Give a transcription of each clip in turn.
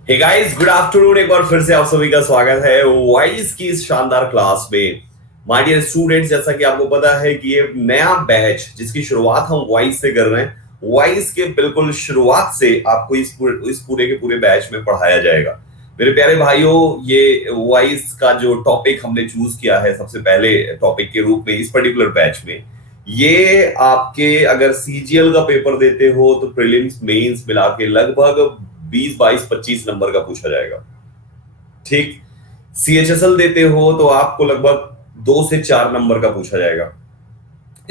Hey guys, good afternoon. एक बार फिर से आप सभी का स्वागत है वाइस की इस शानदार क्लास में। माय डियर स्टूडेंट्स, जैसा कि आपको पता है कि ये नया बैच जिसकी शुरुआत हम वाइस से कर रहे हैं, वाइस के बिल्कुल शुरुआत से आपको इस पूरे के पूरे बैच में पढ़ाया जाएगा। मेरे प्यारे भाइयों, ये वाइस का जो टॉपिक हमने चूज किया है सबसे पहले टॉपिक के रूप में इस पर्टिकुलर बैच में, ये आपके अगर सीजीएल का पेपर देते हो तो प्रीलिम्स मेंस मिला के लगभग 20 22 25 नंबर का पूछा जाएगा। ठीक। सीएचएसएल देते हो तो आपको लगभग 2 से 4 नंबर का पूछा जाएगा।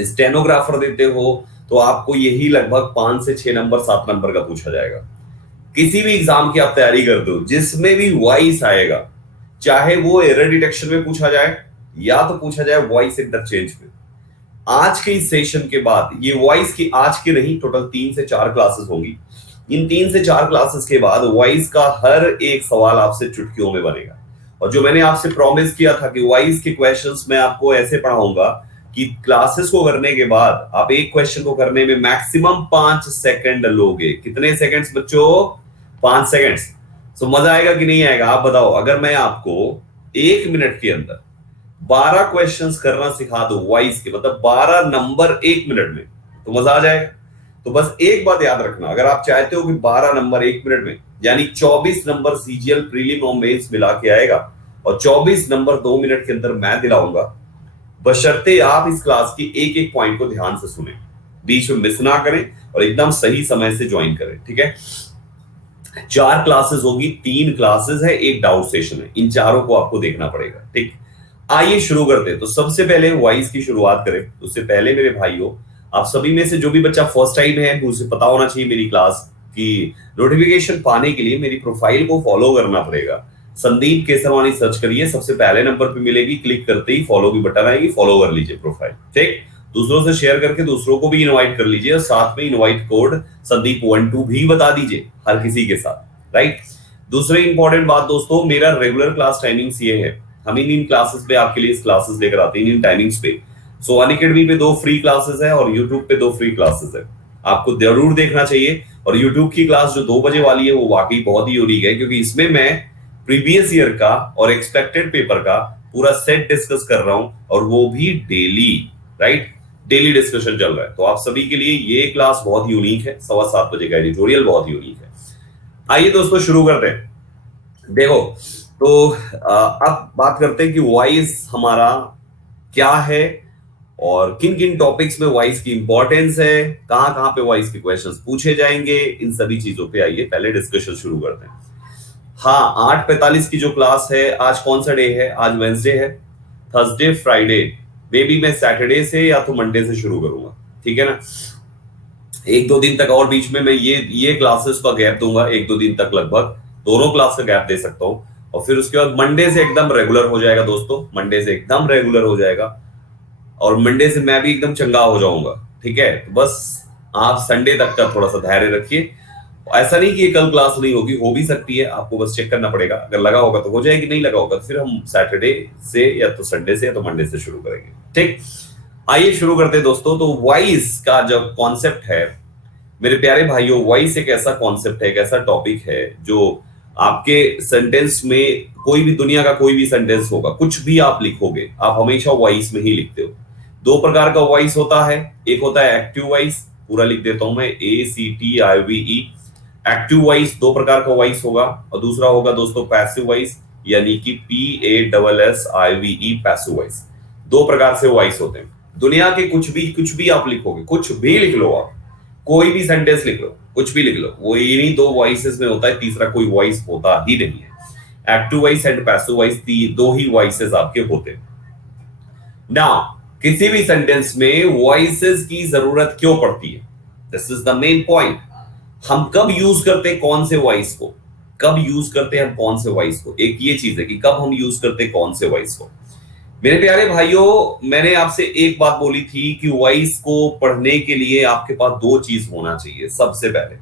स्टेनोग्राफर देते हो तो आपको यही लगभग 5 से 6 नंबर 7 नंबर का पूछा जाएगा। किसी भी एग्जाम की आप तैयारी कर दो, जिसमें भी वॉइस आएगा, चाहे वो एरर डिटेक्शन में पूछा जाए या तो पूछा जाए वॉइस इंटरचेंज में, आज के इस सेशन के बाद ये वॉइस की आज की नहीं, टोटल 3 से 4 क्लासेस होंगी। इन 3 से 4 क्लासेस के बाद वॉइस का हर एक सवाल आपसे चुटकियों में बनेगा। और जो मैंने आपसे प्रॉमिस किया था कि वॉइस के क्वेश्चंस मैं आपको ऐसे पढ़ाऊंगा कि क्लासेस को करने के बाद आप एक क्वेश्चन को करने में मैक्सिमम 5 सेकंड लोगे। कितने सेकंड्स बच्चों? 5 सेकंड्स। तो मजा आएगा कि नहीं आएगा? आप बताओ। अगर मैं आपको 1 मिनट के अंदर 12 क्वेश्चंस करना सिखा दो वॉइस के, मतलब 12 नंबर 1 मिनट में, तो मजा आ जाएगा। तो बस एक बात याद रखना, अगर आप चाहते हो कि 12 नंबर 1 मिनट में, यानी 24 नंबर सीजीएल प्रीलिम और मेंस मिला के आएगा और 24 नंबर 2 मिनट के अंदर मैं दिलाऊंगा, बशर्ते आप इस क्लास की एक एक पॉइंट को ध्यान से सुने, बीच में मिस ना करें और एकदम सही समय से ज्वाइन करें। ठीक है? 4 क्लासेस होगी, 3 क्लासेस है, एक डाउट सेशन है। इन चारों को आपको देखना पड़ेगा। ठीक। आइए शुरू करते हैं। तो सबसे पहले वॉइस की शुरुआत करें। उससे पहले मेरे भाइयों, आप सभी में से जो भी बच्चा फर्स्ट टाइम है, उसे पता होना चाहिए मेरी क्लास की नोटिफिकेशन पाने के लिए मेरी प्रोफाइल को फॉलो करना पड़ेगा। संदीप केसरवानी सर्च करिए, सबसे पहले नंबर पे मिलेगी। क्लिक करते ही फॉलो की बटन आएगी, फॉलो कर लीजिए प्रोफाइल। ठीक। दूसरों से शेयर करके दूसरों को भी इनवाइट कर लीजिए और साथ में इनवाइट कोड संदीप12 भी बता दीजिए हर किसी के साथ। राइट। दूसरी इंपॉर्टेंट बात दोस्तों, मेरा रेगुलर क्लास टाइमिंग्स ये है, हम इन क्लासेस पे आपके लिए क्लासेस लेकर आते हैं इन टाइमिंग्स पे। सो अनअकैडमी पे 2 फ्री क्लासेस है और यूट्यूब पे 2 फ्री क्लासेस है, आपको जरूर देखना चाहिए। और यूट्यूब की क्लास जो 2 बजे वाली है वो वाकई बहुत ही यूनिक है, क्योंकि इसमें मैं प्रीवियस ईयर का और एक्सपेक्टेड पेपर का पूरा सेट डिस्कस कर रहा हूं, और वो भी डेली। राइट। डेली डिस्कशन चल रहा है, तो आप सभी के लिए ये क्लास बहुत यूनिक है। 7:15 बजे का एडिटोरियल बहुत यूनिक है। आइए दोस्तों शुरू करते हैं। देखो, तो अब बात करते हैं कि वॉइस हमारा क्या है और किन किन टॉपिक्स में वॉइस की इंपॉर्टेंस है, कहां कहां पे वॉइस के क्वेश्चंस पूछे जाएंगे, इन सभी चीजों पे आइए पहले डिस्कशन शुरू करते हैं। हाँ, 8:45 की जो क्लास है, आज कौन सा डे है? आज वेंसडे है, थर्सडे, फ्राइडे, मे बी मैं सैटरडे से या तो मंडे से शुरू करूंगा। ठीक है ना? 1 2 दिन तक और बीच में मैं ये क्लासेस का गैप दूंगा, 1 2 दिन तक लगभग दोनों क्लास का गैप दे सकता हूँ। और फिर उसके बाद मंडे से एकदम रेगुलर हो जाएगा दोस्तों, मंडे से एकदम रेगुलर हो जाएगा और मंडे से मैं भी एकदम चंगा हो जाऊंगा। ठीक है? तो बस आप संडे तक का थोड़ा सा धैर्य रखिए। ऐसा नहीं कि कल क्लास नहीं होगी, हो भी सकती है, आपको बस चेक करना पड़ेगा। अगर लगा होगा तो हो जाएगी, नहीं लगा होगा तो फिर हम सैटरडे से या तो संडे से या तो मंडे से शुरू करेंगे। ठीक। आइए शुरू करते हैं दोस्तों। तो वॉइस का जो कॉन्सेप्ट है मेरे प्यारे भाइयों, वॉइस एक ऐसा कॉन्सेप्ट है, एक ऐसा टॉपिक है जो आपके सेंटेंस में, कोई भी दुनिया का कोई भी सेंटेंस होगा, कुछ भी आप लिखोगे, आप हमेशा वॉइस में ही लिखते हो। 2 प्रकार का वॉइस होता है। एक होता है एक्टिव वॉइस, पूरा लिख देता हूं मैं, ACTIVE। एक्टिव वॉइस 2 प्रकार का वॉइस होगा। और दूसरा होगा दोस्तों पैसिव वॉइस, यानी कि PASSIVE, पैसिव वॉइस। 2 प्रकार से वॉइस होते हैं। दुनिया के कुछ भी आप लिखोगे, कुछ भी लिख लो, आप कोई भी सेंटेंस लिख लो, कुछ भी लिख लो, वो इन्हीं 2 वॉइसेस में होता है, तीसरा कोई वॉइस होता ही नहीं है। Active voice and passive voice, 2 he voices आपके होते हैं। नाउ, किसी भी सेंटेंस में वॉइसेस की जरूरत क्यों पड़ती है? This is the main point. हम कब यूज करते हैं कौन से वॉइस को, कब यूज करते हैं हम कौन से वॉइस को, एक ये चीज है कि कब हम यूज करते हैं कौन से वॉइस को। मेरे प्यारे भाइयों, मैंने आपसे एक बात बोली थी कि वॉइस को पढ़ने के लिए आपके पास 2 चीज होना चाहिए। सबसे पहले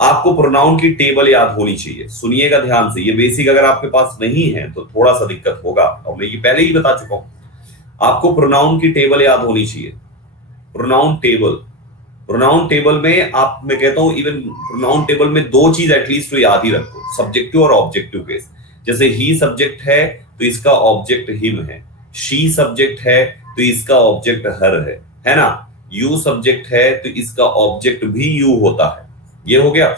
आपको प्रोनाउन की टेबल याद होनी चाहिए। सुनिएगा ध्यान से, ये बेसिक अगर आपके पास नहीं है तो थोड़ा सा दिक्कत होगा, और मैं ये पहले ही बता चुका हूं। आपको प्रोनाउन की टेबल याद होनी चाहिए। प्रोनाउन टेबल, प्रोनाउन टेबल में आप, मैं कहता हूं इवन प्रोनाउन टेबल में दो चीज एटलीस्ट तो याद ही रखो, सब्जेक्टिव और ऑब्जेक्टिव केस। जैसे ही सब्जेक्ट है तो इसका ऑब्जेक्ट हिम है, शी सब्जेक्ट है तो इसका ऑब्जेक्ट हर है ना, यू सब्जेक्ट है तो इसका ऑब्जेक्ट भी यू होता है, ये हो गया।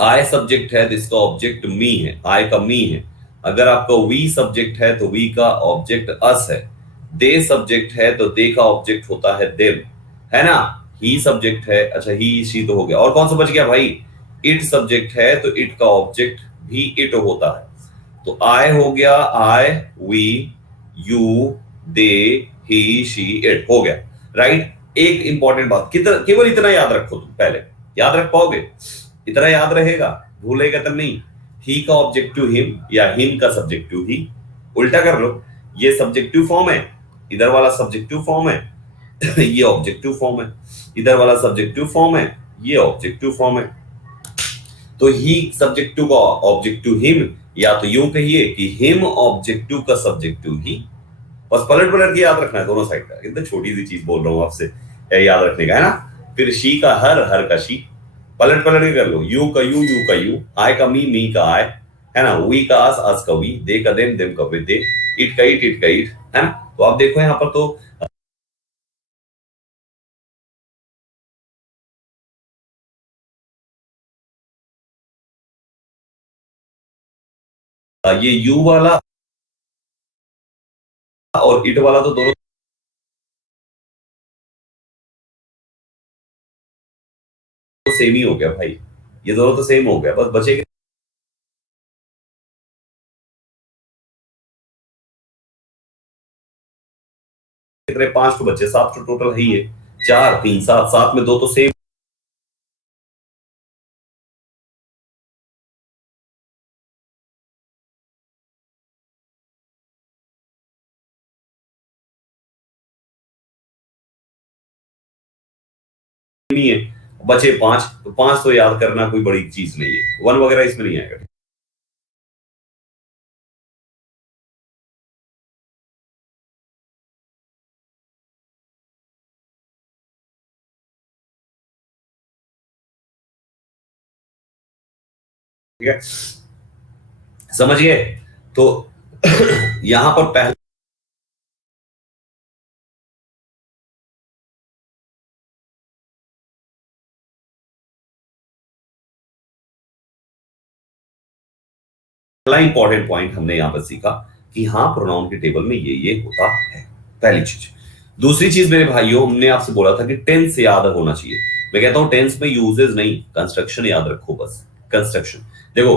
आई सब्जेक्ट है तो इसका ऑब्जेक्ट मी है, आई का मी है। अगर आपका वी सब्जेक्ट है तो वी का ऑब्जेक्ट अस है। दे सब्जेक्ट है तो दे का ऑब्जेक्ट होता है देम, है ना। ही सब्जेक्ट है, अच्छा ही शी तो हो गया, और कौन सा बच गया भाई, इट सब्जेक्ट है तो इट का ऑब्जेक्ट भी इट होता है। तो आई हो गया, I, we, you, they, he, she, it हो गया, राइट। एक इंपॉर्टेंट बात, कितना केवल इतना याद रखो, तुम पहले याद रख पाओगे, इतना याद रहेगा, भूलेगा तो नहीं। ही का ऑब्जेक्टिव हिम या हिम का सब्जेक्टिव ही, उल्टा कर लो, ये सब्जेक्टिव फॉर्म है, इधर वाला सब्जेक्टिव फॉर्म है, ये ऑब्जेक्टिव फॉर्म है, इधर वाला सब्जेक्टिव फॉर्म है, ये ऑब्जेक्टिव फॉर्म है। तो ही सब्जेक्टिव का ऑब्जेक्टिव हिम, या तो यूं कहिए कि हिम ऑब्जेक्टिव का सब्जेक्टिव ही। बस पलट पलट के याद रखना है दोनों साइड का, कितना छोटी सी चीज बोल रहा हूं आपसे याद रखने का, है ना। फिर शी का हर, हर का शी, पलट पलट के कर लो, यू का यू का यू, आई का मी का आई, है ना, वी का अस का वी, दे का देम का वे दे, इट का इट का इट, है ना। तो आप देखो यहाँ पर तो ये यू वाला और इट वाला तो दोनों तो सेम ही हो गया भाई, ये दोनों तो सेम हो गया, बस बचे कितने, पांच तो बचे, सात तो टोटल है ही है, चार तीन सात, सात में दो तो सेम ही है, बचे पांच, तो पांच तो याद करना कोई बड़ी चीज नहीं है, वन वगैरह इसमें नहीं आएगा। ठीक है, समझ गए। तो यहां पर पहला इंपॉर्टेंट पॉइंट हमने यहां पर सीखा कि हाँ प्रोनाउन के टेबल में ये होता है, पहली चीज। दूसरी चीज मेरे भाइयों, हमने आपसे बोला था कि टेंस याद होना चाहिए। मैं कहता हूं टेंस में यूजेस नहीं, कंस्ट्रक्शन याद रखो बस, कंस्ट्रक्शन। देखो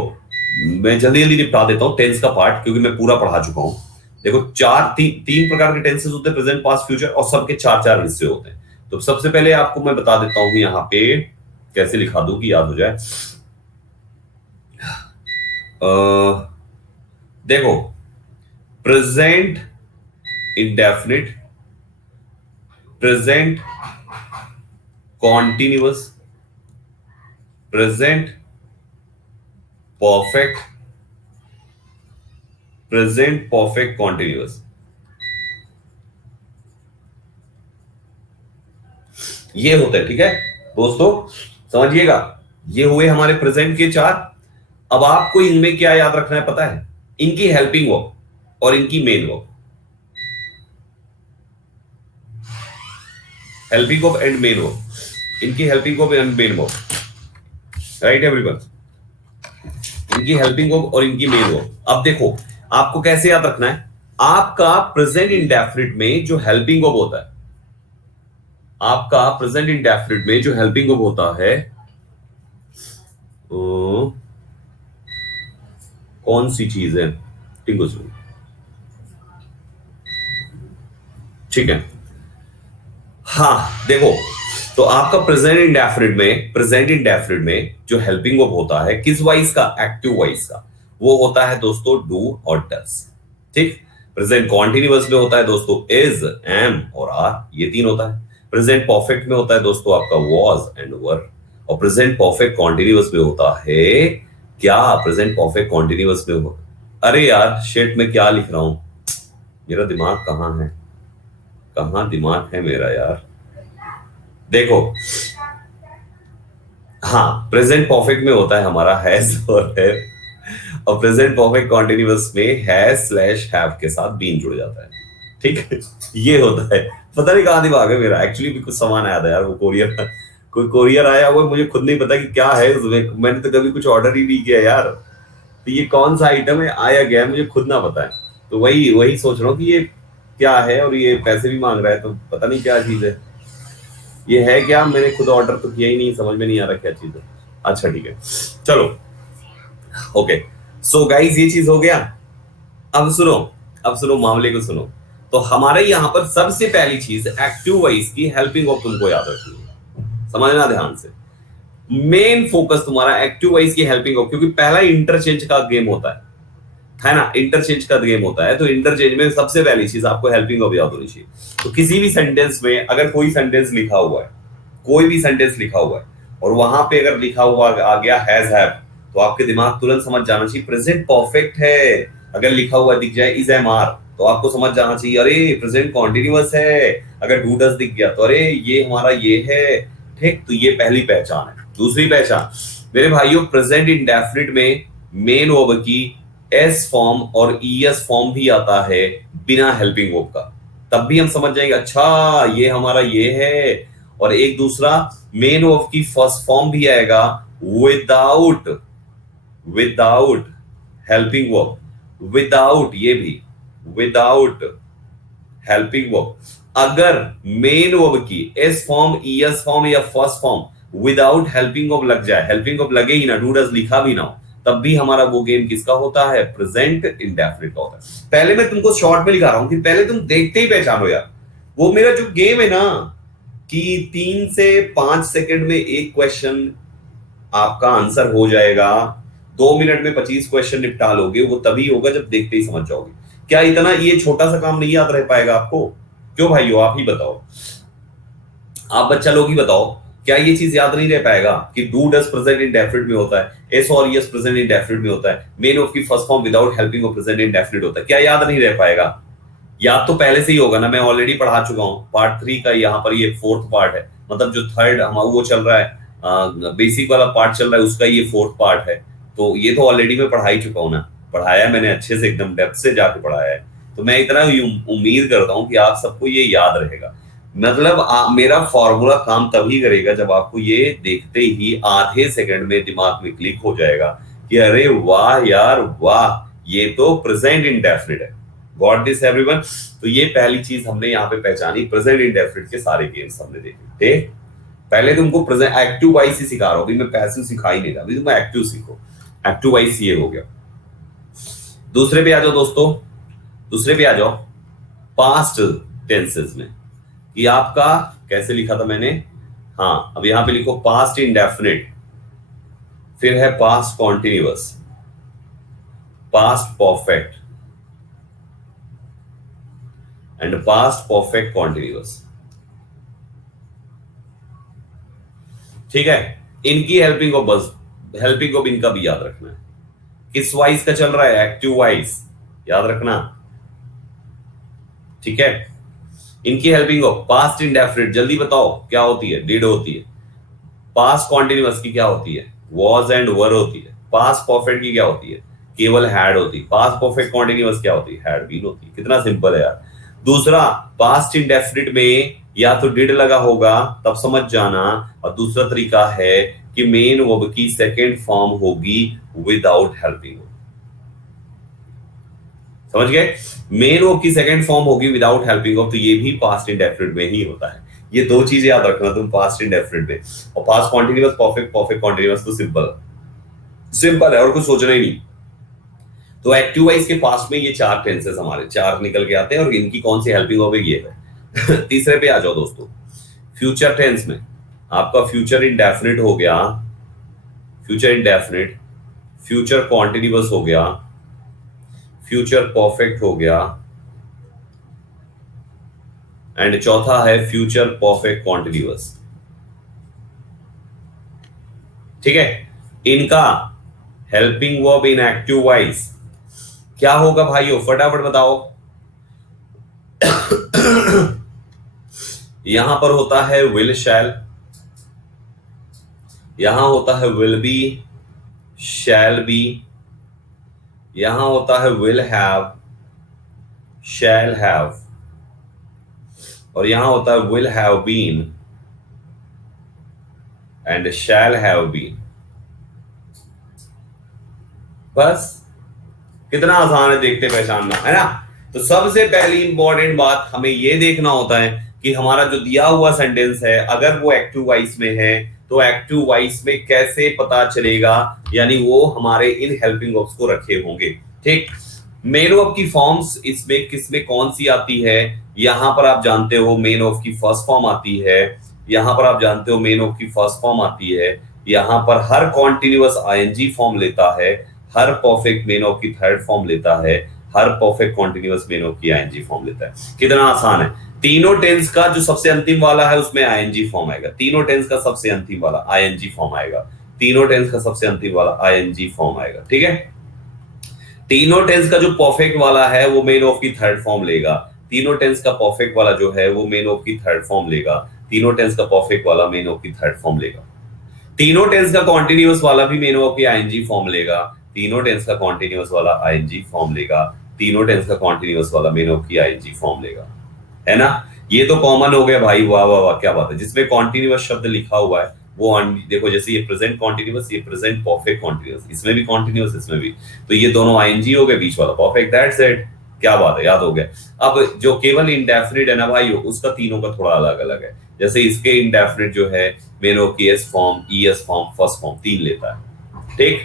मैं जल्दी जल्दी निपटा देता हूं टेंस का पार्ट, क्योंकि मैं पूरा पढ़ा चुका हूं। देखो तीन प्रकार के टेंसेस होते हैं, प्रेजेंट पास्ट फ्यूचर, और सबके चार चार हिस्से होते हैं। तो सबसे पहले आपको मैं बता देता हूं यहाँ पे कैसे लिखा दूं कि याद हो जाए। देखो, present indefinite, present continuous, present perfect, present perfect continuous, ये होता है। ठीक है दोस्तों, समझिएगा, ये हुए हमारे प्रेजेंट के चार। अब आपको इनमें क्या याद रखना है पता है, इनकी हेल्पिंग वर्ब और इनकी main verb, helping verb and main verb, इनकी helping verb and main verb, right everyone, इनकी हेल्पिंग वर्ब और इनकी मेन वर्ब। अब देखो आपको कैसे याद रखना है, आपका प्रेजेंट इंडेफिनिट में जो हेल्पिंग वर्ब होता है, आपका प्रेजेंट इंडेफिनिट में जो हेल्पिंग वर्ब होता है, कौन सी चीज है, ठीक है। हाँ देखो, तो आपका प्रेजेंट इंडेफिनिट में जो हेल्पिंग वर्ब होता है किस वाइज का, एक्टिव वाइज का, वो होता है दोस्तों डू और डस। ठीक, प्रेजेंट कॉन्टिन्यूअस में होता है दोस्तों इज, एम और आर, ये तीन होता है। प्रेजेंट परफेक्ट में होता है दोस्तों आपका वॉज एंड वर, और प्रेजेंट परफेक्ट कॉन्टिन्यूअस में होता है क्या, प्रेजेंट परफेक्ट कॉन्टिन्यूअस में होता, अरे यार शेट में क्या लिख रहा हूं, मेरा दिमाग कहाँ है, कहाँ दिमाग है मेरा यार, देखो, हाँ, प्रेजेंट परफेक्ट में होता है हमारा हैज और है, और प्रेजेंट परफेक्ट कॉन्टिन्यूअस में हैज स्लैश हैव के साथ बीन जुड़ जाता है। ठीक है, ये होता है। पता नहीं कहाँ दिमाग है मेरा, एक्चुअली भी कुछ सामान आया था यार, वो कोरियर, कोई कोरियर आया हुआ, मुझे खुद नहीं पता कि क्या है उसमें, मैंने तो कभी कुछ ऑर्डर ही नहीं किया यार, तो ये कौन सा आइटम है आया गया है मुझे खुद ना पता है। तो वही वही सोच रहा हूँ कि ये क्या है, और ये पैसे भी मांग रहा है, तो पता नहीं क्या चीज है ये, है क्या, मैंने खुद ऑर्डर तो किया ही नहीं, समझ में नहीं आ रहा क्या चीज है। अच्छा ठीक है, चलो, ओके। सो गाइस, ये चीज हो गया। अब सुनो, अब सुनो, मामले को सुनो। तो हमारे यहाँ पर सबसे पहली चीज एक्टिव वॉइस की हेल्पिंग ऑफ तुमको याद रखनी है, समझना ध्यान से। मेन फोकस तुम्हारा एक्टिव वॉइस की हेल्पिंग ऑफ, क्योंकि पहला इंटरचेंज का गेम होता है ना, इंटरचेंज का गेम होता है, तो इंटरचेंज में सबसे पहली चीज आपको हेल्पिंग ऑफ याद होनी चाहिए। तो किसी भी सेंटेंस में अगर कोई सेंटेंस लिखा हुआ है, कोई भी सेंटेंस लिखा हुआ है, और वहां पे अगर लिखा हुआ आ गया हैज हैव, तो आपके दिमाग तुरंत समझ जाना चाहिए प्रेजेंट परफेक्ट है। अगर लिखा हुआ दिख जाए इज एम आर, तो आपको समझ जाना चाहिए अरे प्रेजेंट कॉन्टिन्यूअस है। अगर डू डज दिख गया तो अरे ये हमारा ये है। ठीक, तो ये पहली पहचान है। दूसरी पहचान मेरे भाइयों, प्रेजेंट इंडेफिनिट में मेन वर्ब की एस फॉर्म और ईएस फॉर्म भी आता है बिना हेल्पिंग वर्ब का, तब भी हम समझ जाएंगे अच्छा ये हमारा ये है। और एक दूसरा, मेन वर्ब की फर्स्ट फॉर्म भी आएगा without, without helping verb, without, ये भी विदाउट हेल्पिंग वर्ब। अगर मेन वर्ब की एस फॉर्म, ईएस फॉर्म या first form without helping verb लग जाए, हेल्पिंग वर्ब लगे ही ना, डू डज लिखा भी ना हो, तब भी हमारा वो गेम किसका होता है, प्रेजेंट इंडेफिनिट का होता है। पहले मैं तुमको शॉर्ट में लिखा रहा हूं कि पहले तुम देखते ही पहचानो यार। वो मेरा जो गेम है ना कि 3 से 5 सेकंड में एक क्वेश्चन आपका आंसर हो जाएगा, 2 मिनट में 25 क्वेश्चन निपटा लोगे, वो तभी होगा जब देखते ही समझ जाओगे। क्या इतना ये छोटा सा काम नहीं याद रह पाएगा आपको? क्यों भाइयों, आप ही बताओ, आप बच्चा लोग ही बताओ, क्या ये चीज याद नहीं रह पाएगा कि डू डज प्रेजेंट इंडेफिनिट में होता है, एस और यस प्रेजेंट इंडेफिनिट में होता है, मेन ऑफ की first form without helping of present indefinite होता है? क्या याद नहीं रह पाएगा? याद तो पहले से ही होगा ना, मैं ऑलरेडी पढ़ा चुका हूँ। पार्ट 3 का यहाँ पर ये 4th पार्ट है, मतलब जो थर्ड हमारा वो चल रहा है, बेसिक वाला पार्ट चल रहा है, उसका ये 4th पार्ट है। तो ये तो ऑलरेडी मैं पढ़ा ही चुका हूँ ना, पढ़ाया मैंने अच्छे से, एकदम डेप्थ से जाके पढ़ाया है। तो मैं इतना उम्मीद करता हूँ कि आप सबको ये याद रहेगा। मतलब मेरा फॉर्मूला काम तभी करेगा जब आपको ये देखते ही आधे सेकंड में दिमाग में क्लिक हो जाएगा कि अरे वाह यार वाह, ये तो प्रेजेंट इंडेफिनिट है। Got this everyone? तो ये पहली चीज हमने यहाँ पे पहचानी, प्रेजेंट इंडेफिनिट के सारे गेम्स हमने देखे। पहले तुमको प्रेजेंट एक्टिव वॉइस ही सिखा रहा हूँ, अभी मैं पैसिव सिखा ही नहीं रहा, अभी तुम एक्टिव सीखो। एक्टिव वॉइस ये हो गया। दूसरे पे आ जाओ दोस्तों, दूसरे पे आ जाओ, पास्ट टेंसेस में। ये आपका कैसे लिखा था मैंने, हाँ अब यहां पे लिखो पास्ट इंडेफिनिट, फिर है past continuous, past perfect and past perfect continuous. ठीक है, इनकी हेल्पिंग को बस, हेल्पिंग को इनका भी याद रखना है। किस वाइस का चल रहा है, एक्टिव वाइस, याद रखना। ठीक है, इनकी हेल्पिंग हो पास्ट इंडेफिनिट, जल्दी बताओ क्या होती है, डिड होती है। पास्ट कॉन्टिन्यूअस की क्या होती है, वॉज एंड वर होती है। पास्ट परफेक्ट की क्या होती है, केवल हैड होती है। पास्ट परफेक्ट कॉन्टिन्यूअस क्या होती है, हैड बीन होती है। कितना सिंपल है यार। दूसरा, पास्ट इंडेफिनिट में या तो डिड लगा होगा तब समझ जाना, और दूसरा तरीका है कि मेन वर्ब की सेकेंड फॉर्म होगी विदाउट हेल्पिंग। समझ गए, मेन वर्ब की सेकंड फॉर्म होगी विदाउट हेल्पिंग ऑफ, तो ये भी पास्ट इंडेफिनिट में ही होता है। ये दो चीजें याद रखना तुम पास्ट इंडेफिनिट में। और past continuous, perfect, perfect continuous तो सिंपल सिंपल है और कुछ सोचना ही नहीं। तो एक्टिव वाइज के पास्ट में ये 4 टेंसेस हमारे 4 निकल के आते हैं, और इनकी कौन सी हेल्पिंग ऑफ ये है। तीसरे पे आ जाओ दोस्तों, फ्यूचर टेंस में आपका फ्यूचर इंडेफिनिट हो गया, फ्यूचर इंडेफिनिट, फ्यूचर कॉन्टिन्यूअस हो गया, फ्यूचर परफेक्ट हो गया, एंड चौथा है फ्यूचर परफेक्ट कॉन्टिन्यूअस। ठीक है, इनका helping verb in active voice क्या होगा भाइयों, फटाफट बताओ। यहां पर होता है विल शैल, यहां होता है विल बी, शैल बी, यहां होता है विल हैव, शैल हैव, और यहां होता है will have been and shall have been. बस कितना आसान है देखते पहचानना, है ना। तो सबसे पहली इंपॉर्टेंट बात हमें यह देखना होता है कि हमारा जो दिया हुआ सेंटेंस है अगर वो एक्टिव वॉइस में है तो एक्टिव वॉइस में कैसे पता चलेगा, यानी वो हमारे इन हेल्पिंग वर्ब्स को रखे होंगे। ठीक, मेन ऑफ की फॉर्म्स इसमें किसमें कौन सी आती है, यहां पर आप जानते हो मेन ऑफ की फर्स्ट फॉर्म आती है, यहां पर आप जानते हो मेन ऑफ की फर्स्ट फॉर्म आती है, यहां पर हर कॉन्टिन्यूअस आईएनजी फॉर्म लेता है, हर परफेक्ट मेन ऑफ की थर्ड फॉर्म लेता है, हर परफेक्ट कॉन्टिन्यूअस मेन ऑफ की आईएनजी फॉर्म लेता है। कितना आसान है। तीनों टेंस का जो सबसे अंतिम वाला है उसमें आईएनजी फॉर्म आएगा, तीनों टेंस का सबसे अंतिम वाला आईएनजी फॉर्म आएगा, तीनों टेंस का सबसे अंतिम वाला आईएनजी फॉर्म आएगा। ठीक है, तीनों टेंस का जो परफेक्ट वाला है वो मेन ऑफ की थर्ड फॉर्म लेगा, तीनों टेंस का परफेक्ट वाला जो है वो मेन ऑफ की थर्ड फॉर्म लेगा, तीनों टेंस का परफेक्ट वाला मेन ऑफ की थर्ड फॉर्म लेगा, तीनों टेंस का कॉन्टिन्यूअस वाला भी मेन ऑफ की आईएनजी फॉर्म लेगा, तीनों टेंस का कॉन्टिन्यूअस वाला आईएनजी फॉर्म लेगा, तीनों टेंस का कॉन्टिन्यूअस वाला मेन ऑफ की आईएनजी फॉर्म लेगा, है ना। ये तो कॉमन हो गया भाई, वाह वाह वाह क्या बात है। जिसमें कॉन्टिन्यूअस शब्द लिखा हुआ है वो देखो, जैसे ये प्रेजेंट कॉन्टिन्यूअस, ये प्रेजेंट परफेक्ट कॉन्टिन्यूअस, इसमें भी कॉन्टिन्यूअस, इसमें भी, तो ये दोनों आईएनजी हो गए, बीच वाला परफेक्ट, दैट्स इट। क्या बात है, याद हो गया। अब जो केवल इंडेफिनिट है ना भाई, उसका तीनों का थोड़ा अलग अलग है। जैसे इसके इंडेफिनिट जो है मेन ऑफ की s form, es form, first form 3 लेता है। ठीक,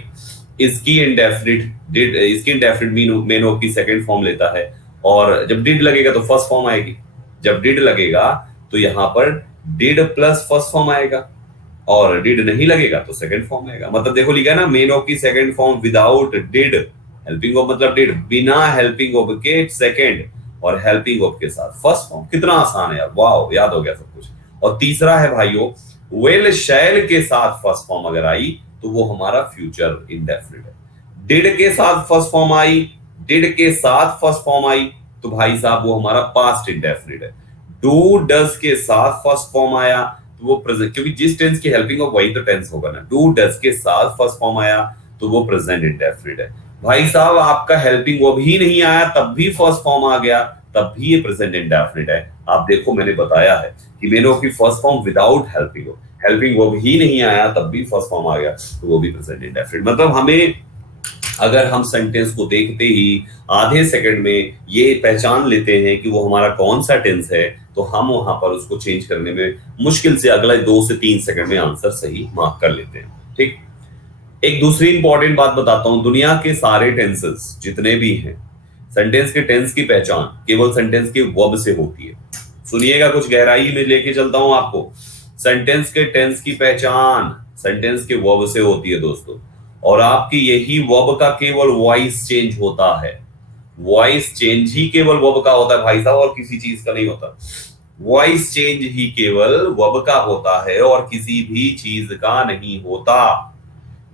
इसकी इंडेफिनिट डिड, इसकी इंडेफिनिट मेन ऑफ की सेकंड फॉर्म लेता है, और जब डिड लगेगा तो फर्स्ट फॉर्म आएगी, जब डिड लगेगा तो यहां पर डिड प्लस फर्स्ट फॉर्म आएगा, और डिड नहीं लगेगा तो सेकंड फॉर्म आएगा। मतलब देखो लिखा है ना, मेन ऑफ की second form without did, helping of मतलब डिड, बिना हेल्पिंग ऑफ के सेकंड, और हेल्पिंग ऑफ के साथ फर्स्ट फॉर्म। कितना आसान है यार, वाह, याद हो गया सब कुछ। और तीसरा है भाइयों, विल शैल के साथ फर्स्ट फॉर्म अगर आई तो वो हमारा फ्यूचर इंडेफिनिट है। डिड के साथ फर्स्ट फॉर्म आई, डिड के साथ फर्स्ट फॉर्म आई तो भाई साहब वो हमारा पास्ट इंडेफिनिट है। डू डज के साथ फर्स्ट फॉर्म आया तो वो प्रेजेंट, क्योंकि जिस टेंस की हेल्पिंग ऑफ वही तो टेंस होगा ना। डू डज के साथ फर्स्ट फॉर्म आया तो वो प्रेजेंट इंडेफिनिट है। भाई साहब आपका हेल्पिंग वर्ब ही नहीं आया तब भी फर्स्ट फॉर्म आ गया, तब भी ये प्रेजेंट इंडेफिनिट है। आप देखो मैंने बताया है कि मेन ऑफ की first form without helping verb, helping verb ही नहीं आया तब भी फर्स्ट फॉर्म आ गया तो वो भी प्रेजेंट इंडेफिनिट। मतलब हमें, अगर हम सेंटेंस को देखते ही आधे सेकंड में ये पहचान लेते हैं कि वो हमारा कौन सा टेंस है, तो हम वहां पर उसको चेंज करने में मुश्किल से अगला 2 से 3 सेकंड में आंसर सही मार्क कर लेते हैं। ठीक, एक दूसरी इंपॉर्टेंट बात बताता हूं, दुनिया के सारे टेंसेस जितने भी हैं, सेंटेंस के टेंस की पहचान केवल सेंटेंस के वर्ब से होती है। सुनिएगा, कुछ गहराई में लेके चलता हूं आपको। सेंटेंस के टेंस की पहचान सेंटेंस के वर्ब से होती है दोस्तों, और आपकी यही वर्ब का केवल वॉइस चेंज होता है। वॉइस चेंज ही केवल वर्ब का होता है भाई साहब, और किसी चीज का नहीं होता। वॉइस चेंज ही केवल वर्ब का होता है और किसी भी चीज का नहीं होता।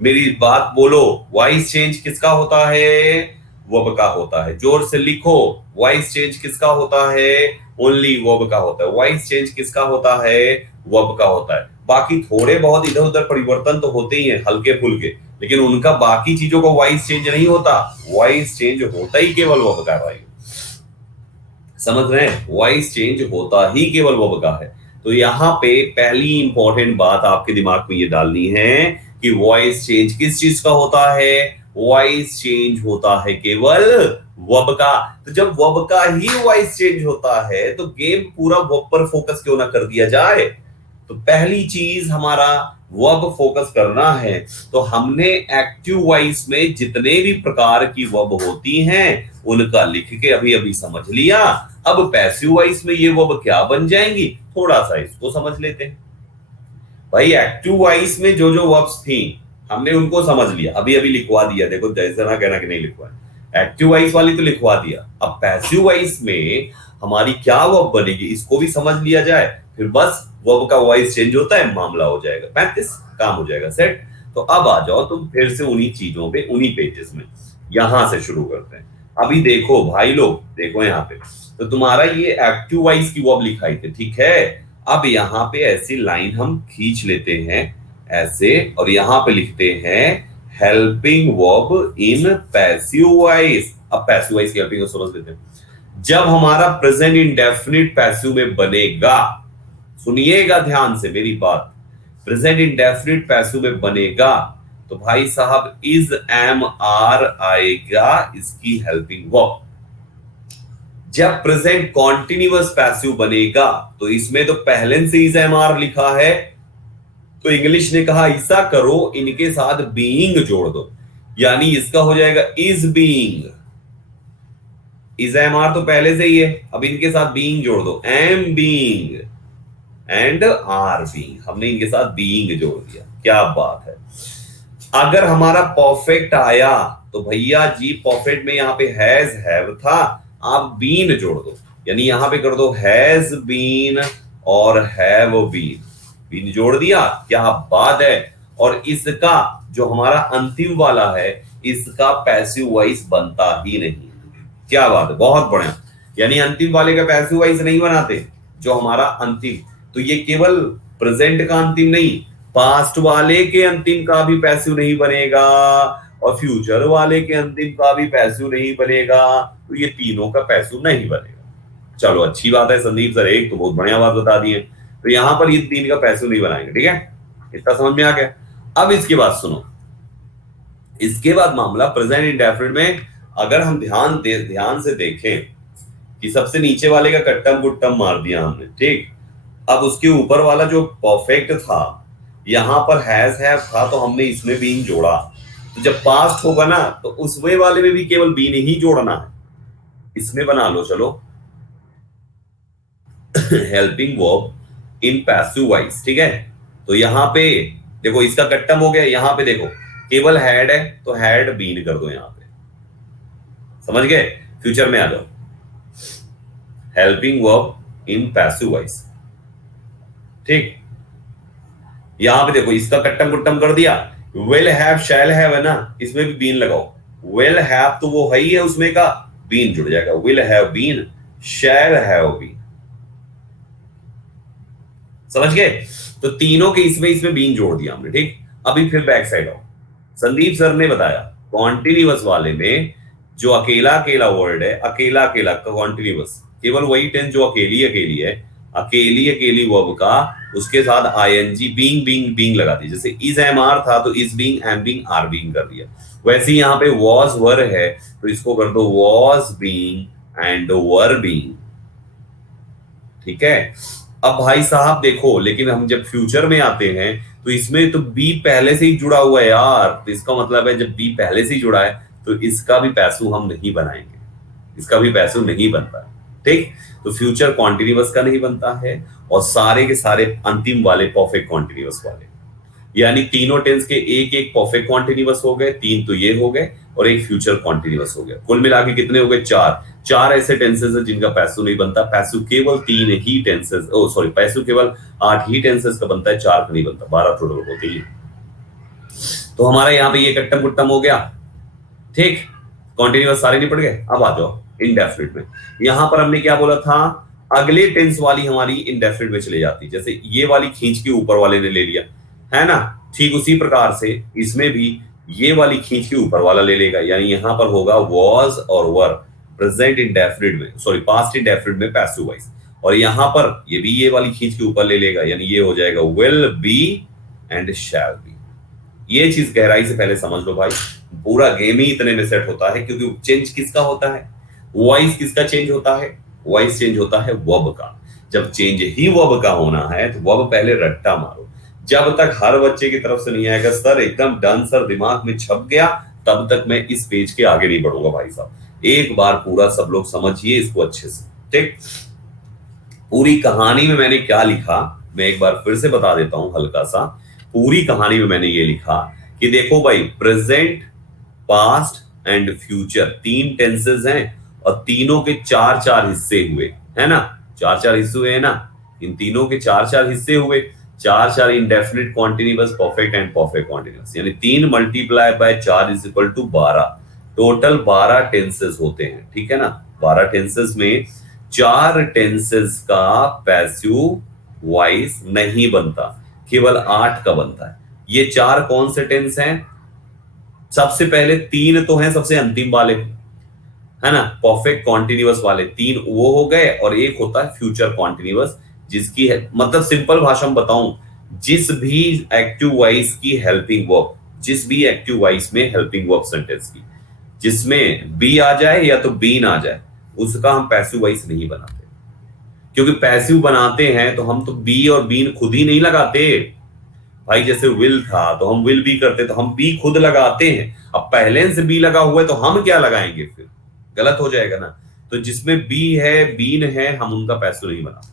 मेरी बात बोलो, वॉइस चेंज किसका होता है? वर्ब का होता है। जोर से लिखो, वॉइस चेंज किसका होता है? ओनली वर्ब का होता है। वॉइस चेंज किसका होता है? वर्ब का होता है। बाकी थोड़े बहुत इधर उधर परिवर्तन तो होते ही हैं, हल्के फुल्के, लेकिन उनका बाकी चीजों का वॉइस चेंज नहीं होता। वॉइस चेंज होता ही केवल वर्ब का है भाई, समझ रहे हैं? वॉइस चेंज होता ही केवल वर्ब का है। तो यहाँ पे पहली इंपॉर्टेंट बात आपके दिमाग में ये डालनी है कि वॉइस चेंज किस चीज का होता है? वॉइस चेंज होता है केवल वर्ब का। तो जब वर्ब का ही वॉइस चेंज होता है तो गेम पूरा वर्ब पर फोकस क्यों ना कर दिया जाए? तो पहली चीज हमारा वर्ब फोकस करना है। तो हमने एक्टिव वॉइस में जितने भी प्रकार की वर्ब होती हैं उनका लिख के अभी अभी समझ लिया। अब पैसिव वॉइस में ये वर्ब क्या बन जाएंगी, थोड़ा सा इसको समझ लेते हैं। भाई एक्टिव वॉइस में जो जो वर्ब्स थी हमने उनको समझ लिया, अभी अभी लिखवा दिया। देखो जैसे ना कहना कि नहीं लिखवा, एक्टिव वॉइस वाली तो लिखवा दिया। अब पैसिव वॉइस में हमारी क्या वर्ब बनेगी इसको भी समझ लिया जाए, फिर बस वर्ब का वॉइस चेंज होता है, मामला हो जाएगा 35, काम हो जाएगा सेट। तो अब आ जाओ तुम फिर से उन्हीं चीजों पे, उन्हीं पेजेस में, यहां से शुरू करते हैं। अभी देखो भाई लोग, देखो यहाँ पे तो तुम्हारा ये एक्टिव वॉइस की वर्ब लिखाई थी, ठीक है। अब यहां पे ऐसी लाइन हम खींच लेते हैं ऐसे, और यहां पे लिखते हैं helping verb in passive voice. अब पैसिव वॉइस की हेल्पिंग को समझ लेते हैं। जब हमारा प्रेजेंट इंडेफिनिट पैसिव में बनेगा, सुनिएगा ध्यान से मेरी बात, प्रेजेंट इंडेफिनिट पैसिव में बनेगा तो भाई साहब इज एम आर आएगा इसकी हेल्पिंग वर्ब। जब प्रेजेंट कॉन्टिन्यूअस पैसिव बनेगा तो इसमें तो पहले से इज एम आर लिखा है, तो इंग्लिश ने कहा ऐसा करो इनके साथ बीइंग जोड़ दो, यानी इसका हो जाएगा is being. Is am are तो पहले से ही है, अब इनके साथ बीइंग जोड़ दो, am being and are being, हमने इनके साथ बीइंग जोड़ दिया। क्या बात है। अगर हमारा परफेक्ट आया तो भैया जी परफेक्ट में यहां पे हैज हैव था, आप बीन जोड़ दो, यानी यहां पे कर दो हैज बीन और हैव बीन, बीन जोड़ दिया। क्या बात है। और इसका जो हमारा अंतिम वाला है इसका पैसिव वॉइस बनता ही नहीं। क्या बात है, बहुत बढ़िया। यानी अंतिम वाले का पैसिव वॉइस नहीं बनाते, जो हमारा अंतिम, तो ये केवल प्रेजेंट का अंतिम नहीं, पास्ट वाले के अंतिम का भी पैसिव नहीं बनेगा और फ्यूचर वाले के अंतिम का भी पैसिव नहीं बनेगा, तो ये तीनों का पैसिव नहीं बनेगा। चलो अच्छी बात है संदीप सर, एक तो बहुत बढ़िया बात बता दी है। तो यहां पर ये तीन का पैसिव नहीं बनाएंगे, ठीक है, इतना समझ में आ गया। अब इसके बाद सुनो, इसके बाद मामला प्रेजेंट इंडेफिनिट में अगर हम ध्यान से देखें कि सबसे नीचे वाले का कट्टम गुट्टम मार दिया हमने, ठीक। अब उसके ऊपर वाला जो परफेक्ट था यहां पर हैज हैव था, तो हमने इसमें बीन जोड़ा। तो जब पास्ट होगा ना तो उसमें वाले में भी केवल बीन ही जोड़ना है, इसमें बना लो चलो helping verb in passive voice, ठीक है। तो यहां पे देखो इसका कट्टम हो गया, यहां पे देखो केवल हैड है तो हैड बीन कर दो यहां पे, समझ गए। फ्यूचर में आ जाओ, helping verb in passive voice, ठीक। यहां पे देखो इसका कट्टम कुट्टम कर दिया, विल हैव शैल हैव है ना, इसमें भी बीन लगाओ। विल हैव तो वो है ही है, उसमें का बीन जुड़ जाएगा, will have been, shall have been, समझ गए। तो तीनों के इसमें बीन जोड़ दिया हमने, ठीक। अभी फिर बैक साइड आओ। संदीप सर ने बताया कॉन्टिन्यूअस वाले में जो अकेला अकेला वर्ड है, अकेला अकेला कॉन्टिन्यूअस, केवल वही टेंस जो अकेली अकेली है, अकेली अकेली वर्ब का उसके साथ आईएनजी बीइंग बीइंग बीइंग लगा दी। जैसे इज एम आर था तो is being am being are being कर दिया। वैसे ही यहाँ पे वॉज वर है तो इसको कर दो was being and were being, ठीक है। अब भाई साहब देखो, लेकिन हम जब फ्यूचर में आते हैं तो इसमें तो बी पहले से ही जुड़ा हुआ है यार, तो इसका मतलब है जब बी पहले से ही जुड़ा है तो इसका भी पैसिव हम नहीं बनाएंगे, इसका भी पैसिव नहीं बनता है, ठीक। तो फ्यूचर कॉन्टिन्यूअस का नहीं बनता है और सारे के सारे अंतिम वाले परफेक्ट कॉन्टिन्यूअस वाले, यानी तीनों टेंस के एक एक परफेक्ट कॉन्टिन्यूअस हो गए, तीन तो ये हो गए और एक फ्यूचर कॉन्टिन्यूअस हो गया। कुल मिला के कितने हो गए, चार ऐसे टेंसेस है जिनका पैसिव नहीं बनता। पैसिव केवल 3 ही टेंसेस, पैसिव केवल 8 ही टेंसेस का बनता है, 4 का नहीं बनता, 12 टोटल होते ही। तो हमारा यहाँ पे ये कट्टम कुट्टम हो गया, ठीक। कॉन्टिन्यूअस सारे निपट गए। अब आ जाओ इंडेफिनिट में। यहां पर हमने क्या बोला था, अगले टेंस वाली हमारी इंडेफिनिट में चले जाती, जैसे ये वाली खींच के ऊपर वाले ने ले लिया है ना, ठीक उसी प्रकार से इसमें भी ये वाली खींच के ऊपर वाला ले लेगा, यानी यहां पर होगा वॉज और वर प्रेजेंट इंडेफिनिट में, पास्ट इंडेफिनिट में पैसिव वॉइस, और यहां पर ये भी ये वाली खींच के ऊपर ले लेगा, यानी ये हो जाएगा will be and shall be. ये चीज गहराई से पहले समझ लो भाई, पूरा गेम ही इतने में सेट होता है। क्योंकि चेंज किसका होता है, वॉइस किसका चेंज होता है, वॉइस चेंज होता है वर्ब का। जब चेंज ही वर्ब का होना है तो वर्ब पहले रट्टा मारो। जब तक हर बच्चे की तरफ से नहीं आएगा सर एकदम डन सर दिमाग में छप गया, तब तक मैं इस पेज के आगे नहीं बढ़ूंगा भाई साहब। एक बार पूरा सब लोग समझिए इसको अच्छे से, ठीक। पूरी कहानी में मैंने क्या लिखा मैं एक बार फिर से बता देता हूं हल्का सा। पूरी कहानी में मैंने ये लिखा कि देखो भाई, present, past and future 3 tenses हैं और तीनों के 4-4 हिस्से हुए, है ना, 4-4 हिस्से हुए, है ना। इन तीनों के 4-4 हिस्से हुए, 4-4 indefinite continuous perfect and perfect continuous, यानी 3 multiply by 4 is equal to 12। Total 12 tenses होते हैं, ठीक है ना। 12 टेंसेस में 4 टेंसेस का पैसिव वाइस नहीं बनता, केवल 8 का बनता है। ये 4 कौन से टेंस हैं? सबसे पहले 3 तो हैं सबसे अंतिम वाले, है ना, परफेक्ट कॉन्टिन्यूअस वाले 3 वो हो गए, और एक होता है फ्यूचर कॉन्टिन्यूअस, जिसकी है मतलब सिंपल भाषा में बताऊं, जिस भी एक्टिव वॉइस की हेल्पिंग वर्ब, जिस भी एक्टिव वॉइस में हेल्पिंग वर्ब सेंटेंस की जिसमें बी आ जाए या तो बीन आ जाए, उसका हम पैसिव वॉइस नहीं बनाते। क्योंकि पैसिव बनाते हैं तो हम तो बी और बीन खुद ही नहीं लगाते भाई। जैसे विल था तो हम विल बी करते, तो हम बी खुद लगाते हैं। अब पहले से बी लगा हुआ है तो हम क्या लगाएंगे, फिर गलत हो जाएगा ना। तो जिसमें बी है बीन है, हम उनका पैसिव नहीं बनाते।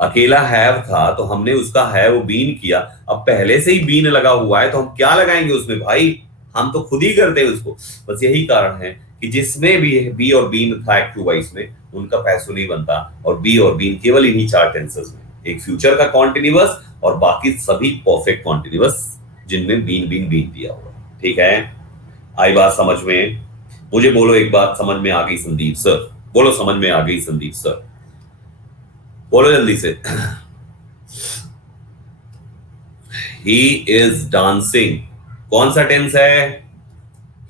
अकेला हैव था तो हमने उसका हैव बीन किया, अब पहले से ही बीन लगा हुआ है तो हम क्या लगाएंगे उसमें भाई, हम तो खुद ही करते हैं उसको। बस यही कारण है कि जिसमें भी बी और बीन था एक्टिव वॉइस में, उनका पैसिव नहीं बनता, और बी और बीन केवल इन्हीं 4 टेंसेस में, एक फ्यूचर का कॉन्टिन्यूअस और बाकी सभी परफेक्ट कॉन्टिन्यूअस जिनमें बीन बीन बीन दिया हुआ। ठीक है, आई बात समझ में? मुझे बोलो एक बात समझ में आ गई संदीप सर? बोलो समझ में आ गई संदीप सर? बोलो जल्दी से। ही इज डांसिंग कौन सा टेंस है?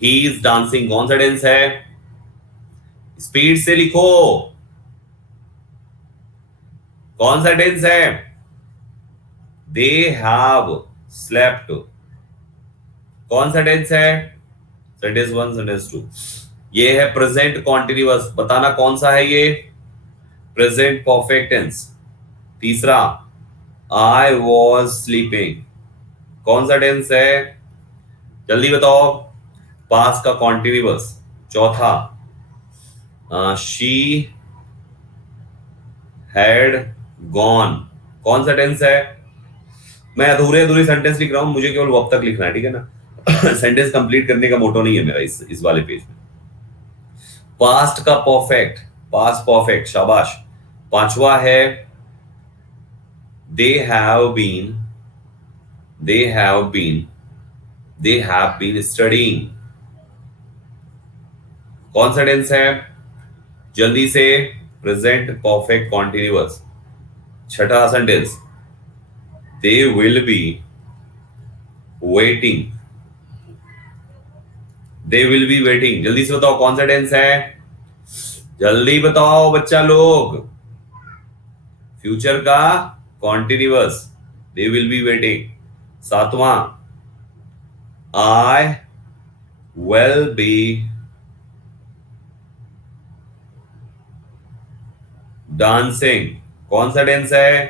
ही इज डांसिंग कौन सा टेंस है? स्पीड से लिखो, कौन सा टेंस है? दे हैव स्लेप्ट कौन सा टेंस है? Sentence 1 sentence 2। ये है प्रेजेंट कॉन्टिन्यूअस, बताना कौन सा है ये? Present perfect tense. तीसरा, आई वॉज स्लीपिंग कौन सा टेंस है? जल्दी बताओ। पास्ट का कॉन्टिन्यूअस। चौथा, शी हैड गॉन कौन सा टेंस है? मैं अधूरे अधूरे सेंटेंस लिख रहा हूं, मुझे केवल वक्त तक लिखना है, ठीक है ना। सेंटेंस कंप्लीट करने का मोटो नहीं है मेरा इस वाले पेज में। पास्ट का परफेक्ट, पास्ट परफेक्ट, शाबाश। पांचवा है they have been, they have been, they have been studying कौन सा टेंस है? जल्दी से, प्रेजेंट परफेक्ट कॉन्टिन्यूअस। छठा sentence, they will be waiting, they will be waiting. जल्दी से बताओ कौन सा टेंस है? जल्दी बताओ बच्चा लोग। फ्यूचर का continuous, they will be waiting. सातवां, आई विल बी डांसिंग कौन सा टेंस है?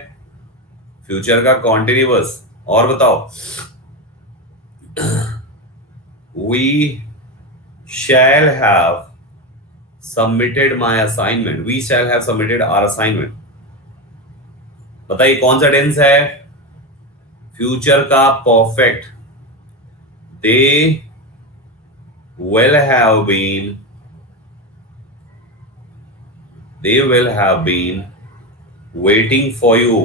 फ्यूचर का कॉन्टिन्यूअस। और बताओ, we shall have submitted my assignment, we shall have submitted our assignment. बताइए कौन सा टेंस है? फ्यूचर का perfect, they will have been, they will have been waiting for you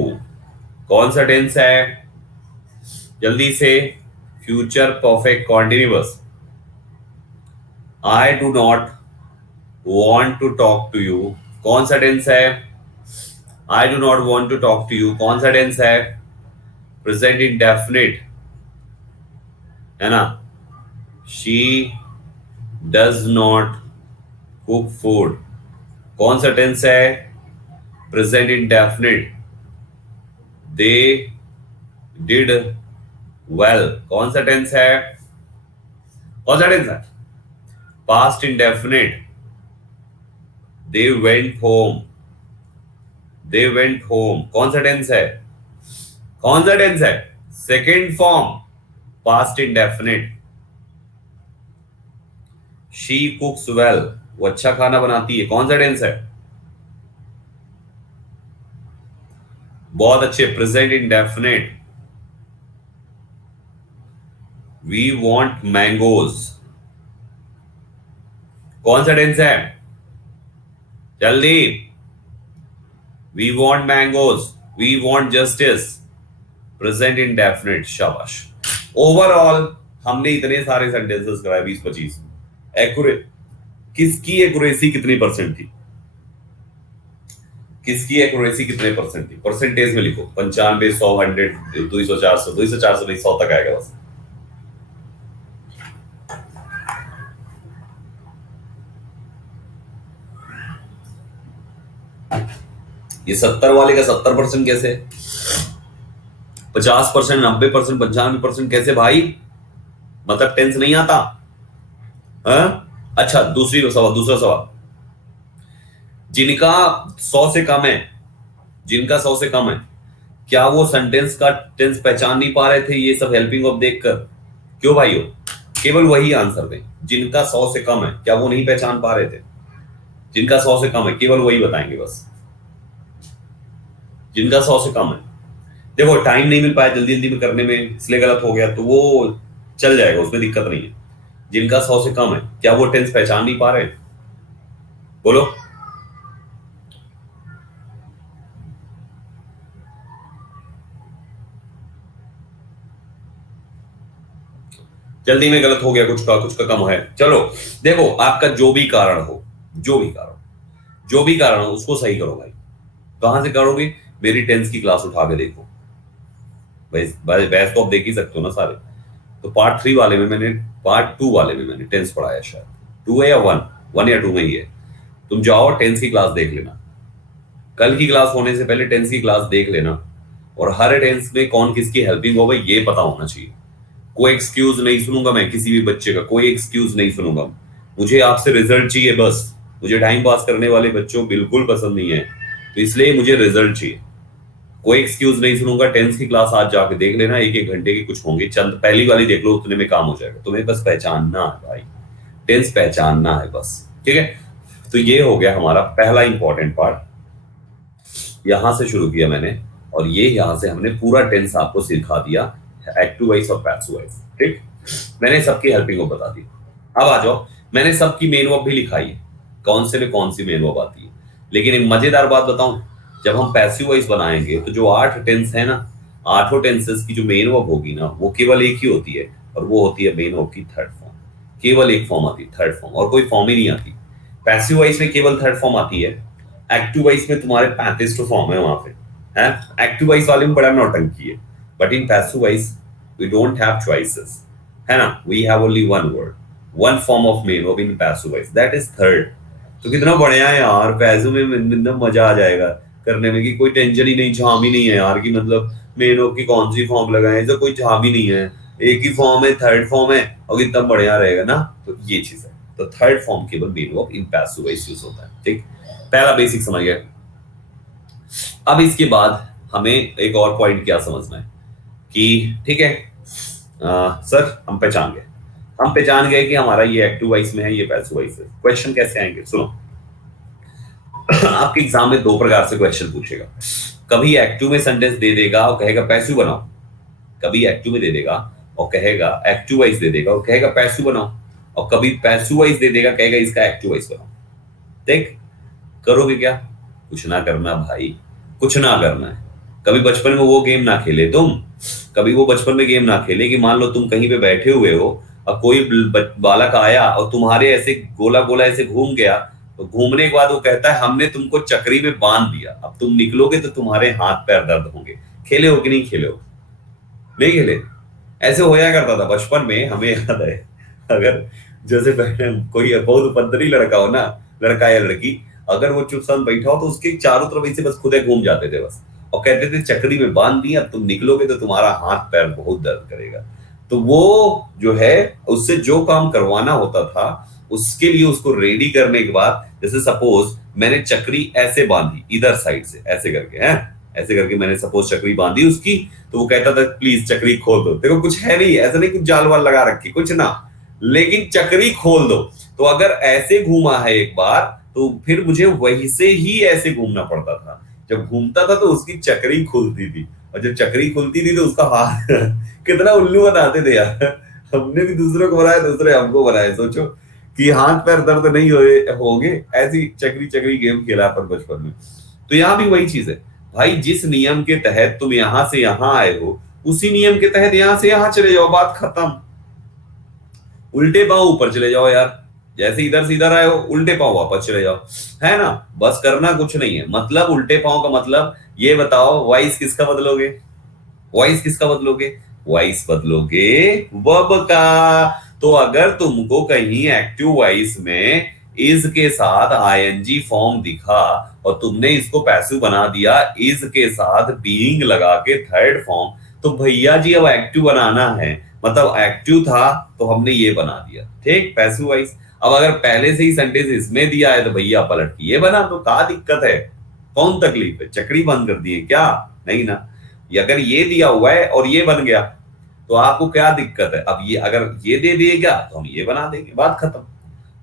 कौन सा टेंस है? जल्दी से, future perfect continuous. I do not want to talk to you कौन सा टेंस है? I do not want to talk to you कौन सा टेंस है? प्रेजेंट इंडेफिनिट, है ना। she does not cook food कौन सा टेंस है? Present indefinite. they did well कौन सा टेंस है? कौन सा टेंस है? Past indefinite. they went home, they went home कौन सा टेंस है? कौन सा टेंस है? Second form, past indefinite. she cooks well वो अच्छा खाना बनाती है कौन सा टेंस है? बहुत अच्छे, present indefinite. we want mangoes कौन सा टेंस है? जल्दी, we want mangoes, we want justice present indefinite. शाबाश। ओवरऑल हमने इतने सारे सेंटेंसेस कराए 20-25। एक्यूरेट, किसकी एक्यूरेसी कितनी परसेंट थी? किसकी एक्यूरेसी कितने परसेंट थी, परसेंटेज में लिखो। 95, 100, 100, 200, 400, 200, 400 नहीं, 100 तक आएगा बस। ये 70 वाले का 70% कैसे, 50%, 90%, 95% कैसे भाई, मतलब टेंस नहीं आता। अच्छा दूसरा सवाल, जिनका 100 से कम है, जिनका 100 से कम है, क्या वो सेंटेंस का टेंस पहचान नहीं पा रहे थे ये सब हेल्पिंग ऑफ देखकर? क्यों भाइयों, केवल वही आंसर दें। जिनका 100 से कम है, क्या वो नहीं पहचान पा रहे थे? जिनका 100 से कम है केवल वही बताएंगे बस। जिनका 100 से कम है, देखो टाइम नहीं मिल पाया जल्दी जल्दी में करने में, इसलिए गलत हो गया, तो वो चल जाएगा, उसमें दिक्कत नहीं है। जिनका 100 से कम है, क्या वो टेंस पहचान नहीं पा रहे? बोलो। जल्दी में गलत हो गया, कुछ का कम है। चलो देखो, आपका जो भी कारण हो, जो भी कारण हो उसको सही करो भाई। कहां से करोगे? मेरी टेंस की क्लास उठा के देखो भाई, बैच तो आप देख ही सकते हो ना सारे। तो पार्ट 3 वाले में मैंने, पार्ट 2 वाले में मैंने टेंस पढ़ाया, शायद 2 है या 1 या 2 में ही है। तुम जाओ टेंस की क्लास देख लेना, कल की क्लास होने से पहले टेंस की क्लास देख लेना, और हर टेंस में कौन किसकी हेल्पिंग हो भाई ये पता होना चाहिए। कोई एक्सक्यूज नहीं सुनूंगा मैं किसी भी बच्चे का, कोई एक्सक्यूज नहीं सुनूंगा। मुझे आपसे रिजल्ट चाहिए बस। मुझे टाइम पास करने वाले बच्चों बिल्कुल पसंद नहीं है, तो इसलिए मुझे रिजल्ट चाहिए। कोई एक्सक्यूज नहीं सुनूंगा। टेंस की क्लास आज जाके देख लेना, एक एक घंटे की कुछ होंगे, चंद पहली वाली देख लो, उतने में काम हो जाएगा। तुम्हें बस पहचानना है भाई, टेंस पहचानना है बस, ठीक है। तो ये हो गया हमारा पहला इंपॉर्टेंट पार्ट, यहां से शुरू किया मैंने, और ये यहां से हमने पूरा टेंस आपको सिखा दिया, एक्टिव वॉइस और पैसिव वॉइस, ठीक। मैंने सबकी हेल्पिंग वर्ब बता दी। अब आ जाओ, मैंने सबकी मेन वर्ब भी लिखाई है, कौन से में कौन सी मेन वर्ब आती है। लेकिन एक मजेदार बात बताऊं, जब हम पैसिव वॉइस बनाएंगे तो जो 8 टेंस है ना, 8 टेंसेस की जो मेन वर्ब होगी ना, वो केवल एक ही होती है, और वो होती है मेन वर्ब की थर्ड फॉर्म। केवल एक फॉर्म आती है, थर्ड फॉर्म, और कोई फॉर्म ही नहीं आती। पैसिव वॉइस में केवल थर्ड फॉर्म आती है। एक्टिव वॉइस में तुम्हारे 35 तो फॉर्म है वहां पे, है। एक्टिव वॉइस वाले में बड़ा नौटंकी है, but in passive voice we don't have choices, है ना। We have only one word, one form of main verb in passive voice, that is third. तो कितना बढ़िया है यार, पैसिव में एकदम मजा आ जाएगा करने में, कि कोई टेंशन ही नहीं, झाम ही नहीं है यार, कि मतलब मेन वर्ब की कौन सी फॉर्म लगाएं, ऐसा कोई झाम ही नहीं है, एक ही फॉर्म है, थर्ड फॉर्म है, और कितना बढ़िया रहेगा ना। तो ये चीज है, तो थर्ड फॉर्म केवल main verb in passive voice use होता है, ठीक। पहला बेसिक समझ गए। अब इसके बाद हमें एक और पॉइंट क्या समझना है कि ठीक है सर, हम पहचान गए कि हमारा ये एक्टिव वॉइस में है, ये पैसिव वॉइस है। क्वेश्चन कैसे आएंगे सुनो। आपके एग्जाम में 2 प्रकार से क्वेश्चन पूछेगा। कभी एक्टिव में सेंटेंस दे देगा और कहेगा पैसिव बनाओ, कभी एक्टिव में दे देगा और कहेगा, एक्टिव वॉइस दे देगा और कहेगा पैसिव बनाओ, और कभी पैसिव वॉइस दे देगा, कहेगा इसका एक्टिव वॉइस बनाओ। देख, करोगे क्या? कुछ ना करना भाई, कुछ ना करना है। कभी बचपन में वो गेम ना खेले तुम, कभी वो बचपन में गेम ना खेले कि मान लो तुम कहीं पे बैठे हुए हो और कोई बालक आया और तुम्हारे ऐसे गोला गोला ऐसे घूम गया, तो घूमने के बाद वो कहता है हमने तुमको चक्री में बांध दिया, अब तुम निकलोगे तो तुम्हारे हाथ पैर दर्द होंगे। खेले हो कि नहीं खेले हो? नहीं खेले? ऐसे होया करता था बचपन में, हमें याद है। अगर जैसे कोई बहुत उपद्रवी लड़का हो ना, लड़का या लड़की, अगर वो चुपचाप बैठा हो तो उसके चारों तरफ ऐसे बस खुदे घूम जाते थे बस, और कहते थे चक्री में बांध दिया, अब तुम निकलोगे तो तुम्हारा हाथ पैर बहुत दर्द करेगा। तो वो जो है, उससे जो काम करवाना होता था, उसके लिए उसको रेडी करने के बाद, जैसे सपोज मैंने चक्री ऐसे बांधी इधर साइड से, ऐसे करके है, ऐसे करके मैंने सपोज चक्री बांधी उसकी, तो वो कहता था प्लीज चक्री खोल दो। देखो कुछ है नहीं, ऐसा नहीं कुछ जाल वाल लगा रखी, कुछ ना, लेकिन चक्री खोल दो। तो अगर ऐसे घूमा है एक बार, तो फिर मुझे वहीं से ही ऐसे घूमना पड़ता था। जब घूमता था तो उसकी चक्री खुलती थी, और जब चक्री खुलती थी तो उसका हाथ कितना उल्लू बनाते थे यार। हमने भी दूसरों को बनाया, दूसरे हमको बनाए। सोचो कि हाथ पैर दर्द नहीं होंगे, ऐसी चक्री चक्री गेम खेला पर बचपन में। तो यहाँ भी वही चीज है भाई, जिस नियम के तहत तुम यहां से यहां आए हो, उसी नियम के तहत यहां से यहां चले जाओ, बात खत्म। उल्टे पांव ऊपर चले जाओ यार, जैसे इधर से इधर आए हो उल्टे पांव वापस चले जाओ, है ना। बस करना कुछ नहीं है, मतलब उल्टे पांव का मतलब ये बताओ वॉइस किसका बदलोगे, वॉइस किसका बदलोगे, वॉइस बदलोगे वर्ब का। तो अगर तुमको कहीं एक्टिव वॉइस में इज के साथ आईएनजी फॉर्म दिखा और तुमने इसको पैसिव बना दिया इज के साथ बीइंग लगा के थर्ड फॉर्म, तो भैया जी अब एक्टिव बनाना है, मतलब एक्टिव था तो हमने ये बना दिया, ठीक, पैसिव वॉइस। अब अगर पहले से ही सेंटेंस इसमें दिया है तो भैया पलट के ये बना दो, क्या दिक्कत है, कौन तकलीफ है, चकड़ी बंद कर दी है क्या, नहीं ना। ये अगर ये दिया हुआ है और ये बन गया तो आपको क्या दिक्कत है, अब ये अगर ये दे दिएगा तो हम ये बना देंगे, बात खत्म।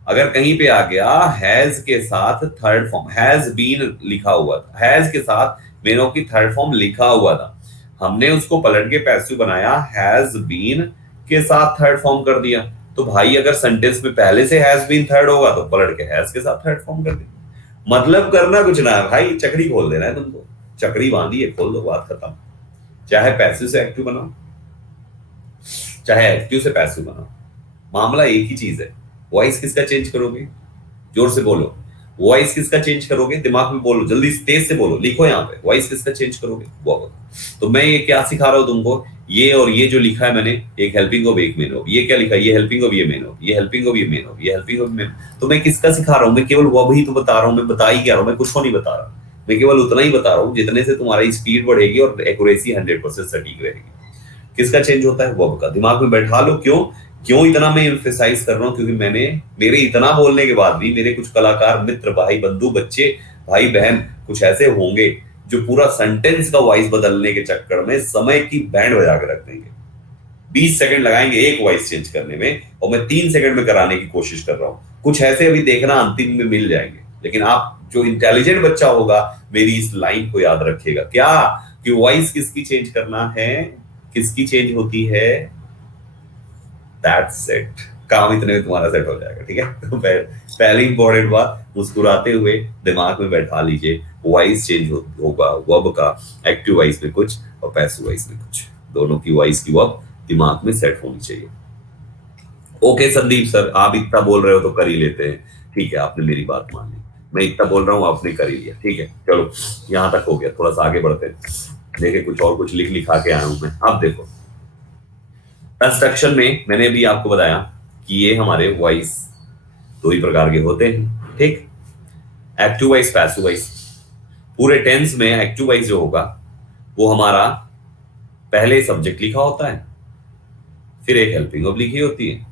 अगर कहीं पे आ गया हैज के साथ थर्ड फॉर्म, हैज बीन लिखा हुआ था, हैज के साथ मेनों की थर्ड फॉर्म लिखा हुआ था, हमने उसको पलट के पैसिव बनाया, हैज बीन के साथ थर्ड फॉर्म कर दिया, तो भाई अगर सेंटेंस में पहले से हैज बीन थर्ड होगा तो पलट के हैज के साथ थर्ड फॉर्म कर दिया। मतलब करना कुछ ना है भाई, चकड़ी खोल देना है तुमको, चकड़ी बांधी है, खोल दो, बात खत्म। चाहे पैसिव से एक्टिव बनाओ, चाहे एक्टिव से पैसिव बनाओ, मामला एक ही चीज है। वॉइस किसका चेंज करोगे, जोर से बोलो, वॉइस किसका चेंज करोगे, दिमाग में बोलो, जल्दी तेज से बोलो, लिखो यहाँ पे, वॉइस किसका चेंज करोगे, वो। तो मैं ये क्या सिखा रहा हूँ तुमको, ये और ये जो लिखा है मैंने, एक हेल्पिंग ऑफ एक मेन ऑफ, ये क्या लिखा है, ये हेल्पिंग ऑफ ये मेन ऑफ, ये हेल्पिंग ऑफ ये मेन ऑफ, ये हेल्पिंग ऑफ मेन, तो मैं किसका सिखा रहा हूँ, मैं केवल वो ही तो बता रहा हूँ, मैं बता ही क्या रहा हूँ, मैं कुछ नहीं बता रहा, मैं केवल उतना ही बता रहा हूँ जितने से तुम्हारी स्पीड बढ़ेगी और एक्यूरेसी 100% सटीक रहेगी। किसका चेंज होता है, वर्ब का, दिमाग में बैठा लो। क्यों क्यों इतना मैं एम्फेसाइज कर रहा हूँ, क्योंकि मैंने मेरे इतना बोलने के बाद भी मेरे कुछ कलाकार मित्र, भाई बंधु, बच्चे, भाई बहन कुछ ऐसे होंगे जो पूरा सेंटेंस का वॉइस बदलने के चक्कर में समय की बैंड बजा के रख देंगे, 20 सेकंड लगाएंगे एक वॉइस चेंज करने में, और मैं 3 सेकंड में कराने की कोशिश कर रहा हूँ। कुछ ऐसे अभी देखना अंतिम में मिल जाएंगे, लेकिन आप जो इंटेलिजेंट बच्चा होगा मेरी इस लाइन को याद रखेगा, क्या कि वॉइस किसकी चेंज करना है, किसकी चेंज होती है, दैट्स इट, काम इतने में तुम्हारा सेट हो जाएगा, ठीक है। तो पहली इंपॉर्टेंट बात, मुस्कुराते हुए दिमाग में बैठा लीजिए, वॉइस चेंज होगा वर्ब का, एक्टिव वॉइस में कुछ और पैसिव वॉइस में कुछ, दोनों की वॉइस की वर्ब दिमाग में सेट होनी चाहिए। ओके संदीप सर, आप इतना बोल रहे हो तो कर ही लेते हैं, ठीक है, आपने मेरी बात मान ली, मैं इतना बोल रहा हूँ आपने कर ही लिया, ठीक है, चलो यहाँ तक हो गया, थोड़ा सा आगे बढ़ते हैं, देखिए कुछ और कुछ लिख लिखा के आया हूं मैं। अब देखो कंस्ट्रक्शन में मैंने भी आपको बताया कि ये हमारे वॉइस दो ही प्रकार के होते हैं, ठीक, एक्टिव वॉइस, पैसिव वॉइस। पूरे टेंस में एक्टिव वॉइस जो होगा वो हमारा पहले सब्जेक्ट लिखा होता है, फिर एक हेल्पिंग वर्ब लिखी होती है,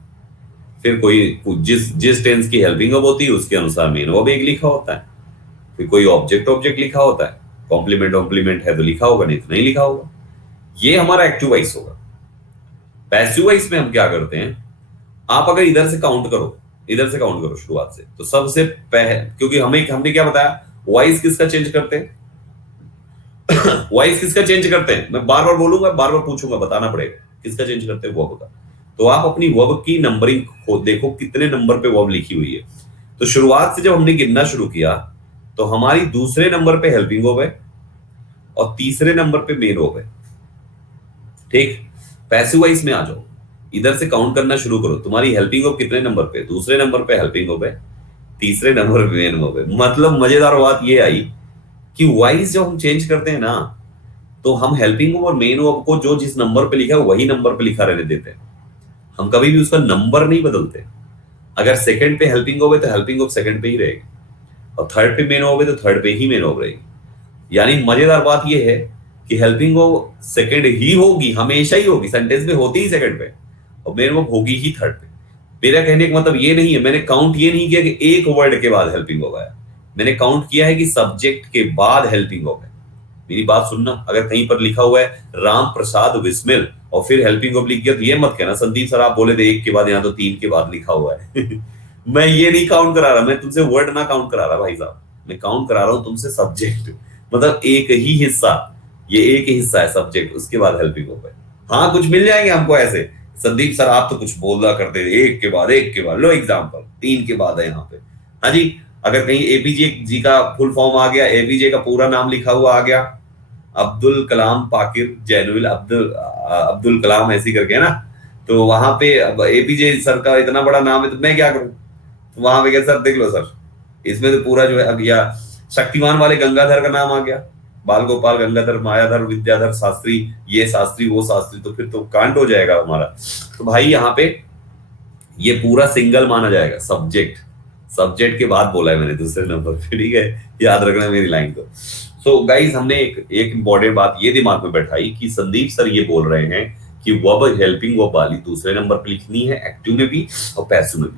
फिर कोई जिस टेंस की हेल्पिंग वर्ब होती है उसके अनुसार मेन वर्ब एक लिखा होता है, फिर कोई ऑब्जेक्ट लिखा होता है, कॉम्प्लीमेंट है तो लिखा होगा, नहीं तो नहीं लिखा होगा। ये हमारा एक्टिव वॉइस होगा। पैसिव वॉइस में हम क्या करते हैं, आप अगर इधर से काउंट करो शुरुआत से, तो सबसे पहले, क्योंकि हमने क्या बताया, वॉइस किसका चेंज करते हैं वॉइस किसका चेंज करते हैं, मैं बार बार बोलूंगा, बार बार पूछूंगा, बताना पड़ेगा किसका चेंज करते हैं, वर्ब का। तो आप अपनी वर्ब की नंबरिंग देखो कितने नंबर पे वर्ब लिखी हुई है। तो शुरुआत से जब हमने गिनना शुरू किया तो हमारी दूसरे नंबर पे हेल्पिंग वर्ब है और तीसरे नंबर पे मेन वर्ब है, ठीक। पैसिव वॉइस में आ जाओ, इधर से काउंट करना शुरू करो, तुम्हारी हेल्पिंग वर्ब कितने नंबर पे, दूसरे नंबर पे हेल्पिंग वर्ब है, तीसरे नंबर पे मेन वर्ब है। मतलब मजेदार बात ये आई कि वॉइस जब हम चेंज करते हैं ना, तो हम हेल्पिंग वर्ब और मेन वर्ब को जो जिस नंबर पे लिखा है वही नंबर पे लिखा रहने देते हैं, हम कभी भी उसका नंबर नहीं बदलते। अगर सेकंड पे हेल्पिंग वर्ब है तो हेल्पिंग वर्ब सेकंड पे ही रहेगी, और थर्ड पे मेन वर्ब है तो थर्ड पे ही मेन वर्ब रहेगी। यानी मजेदार बात ये है कि हेल्पिंग वर्ब सेकंड ही होगी, हमेशा ही होगी, सेंटेंस में होती ही सेकंड पे, और मेन वर्ब होगी ही थर्ड पे। मेरा कहने का मतलब ये नहीं है, मैंने काउंट ये नहीं किया कि एक वर्ड के बाद हेल्पिंग वर्ब आया, मैंने काउंट किया है कि सब्जेक्ट के बाद हेल्पिंग वर्ब है। मेरी बात सुनना, अगर कहीं पर लिखा हुआ है राम प्रसाद विस्मिल और फिर हेल्पिंग वर्ब लिख गया तो ये मत कहना संदीप सर आप बोले थे एक के बाद, यहाँ तो 3 के बाद लिखा हुआ है मैं ये नहीं काउंट करा रहा, मैं तुमसे वर्ड ना काउंट करा रहा भाई साहब, मैं काउंट करा रहा हूं तुमसे सब्जेक्ट, मतलब एक ही हिस्सा, ये एक ही हिस्सा है सब्जेक्ट, उसके बाद हेल्पिंग वर्ब है। हाँ कुछ मिल जाएंगे हमको ऐसे, संदीप सर आप तो कुछ बोला करते थे एक के बाद, लो एग्जाम्पल 3 के बाद है यहाँ पे। हाँ जी, अगर कहीं एपीजे जी का फुल फॉर्म आ गया, एपीजे का पूरा नाम लिखा हुआ आ गया, अब्दुल कलाम पाकिर जैनुल अब्दुल कलाम ऐसी करके है ना, तो वहां पे एपीजे सर का इतना बड़ा नाम है तो मैं क्या करूं, वहां पे क्या सर, देख लो सर, इसमें तो पूरा जो है अब, या शक्तिमान वाले गंगाधर का नाम आ गया, बाल गोपाल गंगाधर मायाधर विद्याधर शास्त्री, ये शास्त्री वो शास्त्री, तो फिर तो कांड हो जाएगा हमारा। तो भाई यहाँ पे ये पूरा सिंगल माना जाएगा सब्जेक्ट, सब्जेक्ट के बाद बोला है मैंने दूसरे नंबर पे, ठीक है, याद रखना मेरी लाइन को। सो गाइस, हमने एक इंपॉर्टेंट बात ये दिमाग में बैठाई कि संदीप सर ये बोल रहे हैं कि वर्ब हेल्पिंग वर्ब वाली दूसरे नंबर पे लिखनी है, एक्टिव में भी और पैसिव में भी।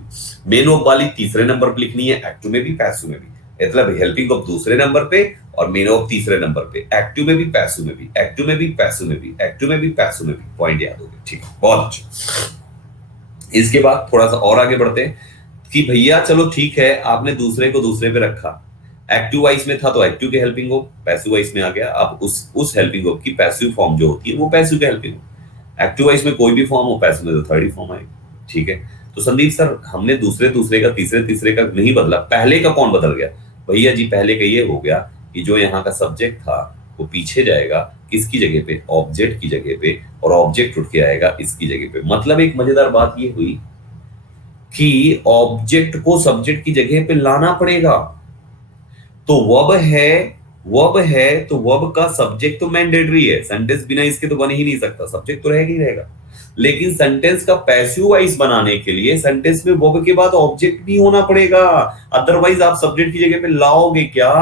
मेन वर्ब वाली तीसरे नंबर पे लिखनी है, एक्टिव में भी पैसिव में भी। मतलब हेल्पिंग वर्ब दूसरे नंबर पे और मेन वर्ब तीसरे नंबर पे, एक्टिव में भी पैसिव में भी, एक्टिव में भी पैसिव में भी, एक्टिव में भी पैसिव में भी। पॉइंट याद हो गया, ठीक है, बहुत अच्छा। इसके बाद थोड़ा सा और आगे बढ़ते हैं कि भैया चलो ठीक है, आपने दूसरे को दूसरे पे रखा, एक्टिव वाइस में था तो एक्टिव के हेल्पिंग वर्ब, पैसिव वाइस में आ गया, अब उस हेल्पिंग वर्ब की पैसिव फॉर्म जो होती है वो पैसिव के हेल्पिंग वर्ब। एक्टिव वाइस में कोई भी फॉर्म हो, पैसिव में तो थर्ड ही फॉर्म आएगी, ठीक है। तो संदीप सर हमने दूसरे का तीसरे का नहीं बदला, पहले का कौन बदल गया? भैया जी पहले का ये हो गया कि जो यहाँ का सब्जेक्ट था वो पीछे जाएगा किसकी जगह पे, ऑब्जेक्ट की जगह पे, और ऑब्जेक्ट उठ के आएगा इसकी जगह पे। मतलब एक मजेदार बात ये हुई कि ऑब्जेक्ट को सब्जेक्ट की जगह पे लाना पड़ेगा। तो वर्ब है तो वर्ब का सब्जेक्ट तो मैंडेटरी है, सेंटेंस बिना इसके तो बन ही नहीं सकता, सब्जेक्ट तो रहेगा ही रहेगा। लेकिन सेंटेंस का पैसिव वॉइस बनाने के लिए सेंटेंस में वर्ब के बाद ऑब्जेक्ट भी होना पड़ेगा, अदरवाइज आप सब्जेक्ट की जगह पे लाओगे क्या?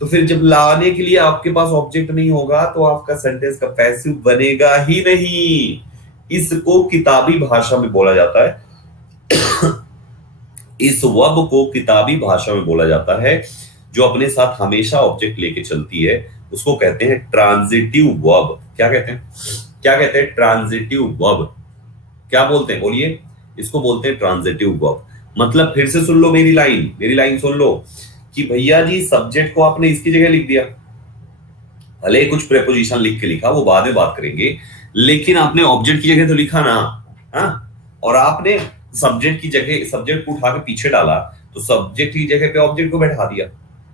तो फिर जब लाने के लिए आपके पास ऑब्जेक्ट नहीं होगा तो आपका सेंटेंस का पैसिव बनेगा ही नहीं। इसको किताबी भाषा में बोला जाता है इस वर्ब को किताबी भाषा में बोला जाता है, जो अपने साथ हमेशा ऑब्जेक्ट लेके चलती है, उसको कहते हैं ट्रांजिटिव वर्ब। क्या कहते हैं? क्या कहते हैं? Transitive verb. क्या बोलते हैं? बोलिए। इसको बोलते हैं ट्रांजिटिव वर्ब। मतलब फिर से सुन लो मेरी लाइन सुन लो कि भैया जी सब्जेक्ट को आपने इसकी जगह लिख दिया, भले कुछ प्रेपोजिशन लिख के लिखा, वो बाद में बात करेंगे, लेकिन आपने ऑब्जेक्ट की जगह तो लिखा ना, हाँ, और आपने सब्जेक्ट की जगह सब्जेक्ट को उठा के पीछे डाला, तो सब्जेक्ट की जगह पे ऑब्जेक्ट को बैठा दिया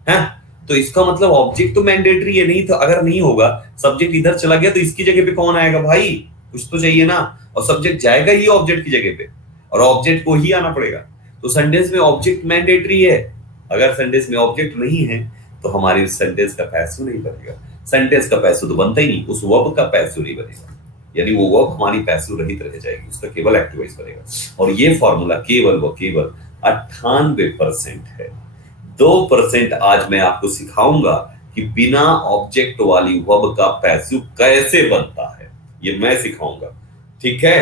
है। तो इसका मतलब ऑब्जेक्ट तो मैंडेटरी है, नहीं तो अगर नहीं होगा, सब्जेक्ट इधर चला गया तो इसकी जगह पे कौन आएगा भाई? कुछ तो चाहिए ना, और सब्जेक्ट जाएगा ही ऑब्जेक्ट की जगह पे, और ऑब्जेक्ट को ही आना पड़ेगा। तो सेंटेंस में ऑब्जेक्ट मैंडेटरी है। अगर सेंटेंस में ऑब्जेक्ट नहीं है तो हमारी सेंटेंस का पैसिव नहीं बनेगा। सेंटेंस का पैसिव तो बनता ही नहीं, उस वर्ब का पैसिव नहीं बनेगा, यानी वो वर्ब हमारी पैसिव रहित रह जाएगी, उसका केवल एक्टिव वॉइस बनेगा। और ये फॉर्मूला केवल 98% है। 2% आज मैं आपको सिखाऊंगा कि बिना ऑब्जेक्ट वाली वर्ब का पैसिव कैसे बनता है, ये मैं सिखाऊंगा, ठीक है।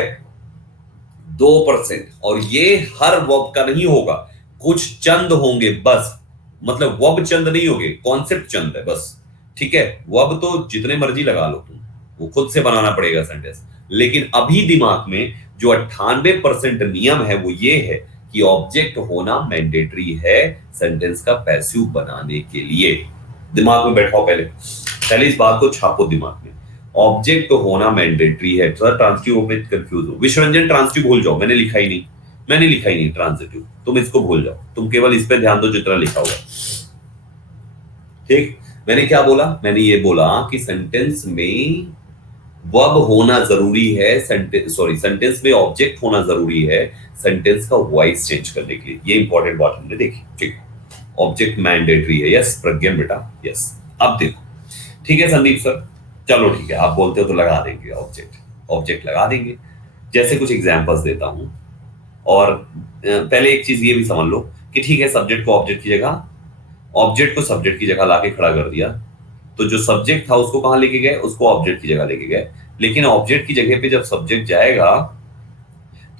2%, और ये हर वर्ब का नहीं होगा, कुछ चंद होंगे बस, मतलब वर्ब चंद नहीं होंगे, कॉन्सेप्ट चंद है बस, ठीक है। वर्ब तो जितने मर्जी लगा लो तुम, वो खुद से बनाना पड़ेगा सेंटेंस। लेकिन अभी दिमाग में जो 98% नियम है वो ये है कि ऑब्जेक्ट होना मैंडेटरी है सेंटेंस का पैसिव बनाने के लिए। दिमाग में बैठाओ, पहले इस बात को छापो दिमाग में, ऑब्जेक्ट होना मैंडेटरी है। ट्रांसिटिव में कंफ्यूज हो, विश्वरंजन ट्रांसिटिव भूल जाओ, मैंने लिखा ही नहीं ट्रांसिटिव, तुम इसको भूल जाओ, तुम केवल इस पे ध्यान दो जितना लिखा हुआ, ठीक। मैंने क्या बोला? मैंने ये बोला कि सेंटेंस में वर्ब होना जरूरी है, सेंटेंस में ऑब्जेक्ट होना जरूरी है सेंटेंस का वॉइस चेंज करने के लिए। ये इंपॉर्टेंट बात हमने देखी, ठीक। ऑब्जेक्ट मैंडेटरी है, यस प्रज्ञान बेटा, यस। अब देखो, ठीक है संदीप सर, चलो ठीक है, आप बोलते हो तो लगा देंगे ऑब्जेक्ट लगा देंगे। जैसे कुछ एग्जांपल्स देता हूं, और पहले एक चीज ये भी समझ लो कि ठीक है, सब्जेक्ट को ऑब्जेक्ट को सब्जेक्ट की जगह लाके खड़ा कर दिया, तो जो सब्जेक्ट था उसको कहां लेके गए? उसको ऑब्जेक्ट की जगह लेके गए। लेकिन ऑब्जेक्ट की जगह पे जब सब्जेक्ट जाएगा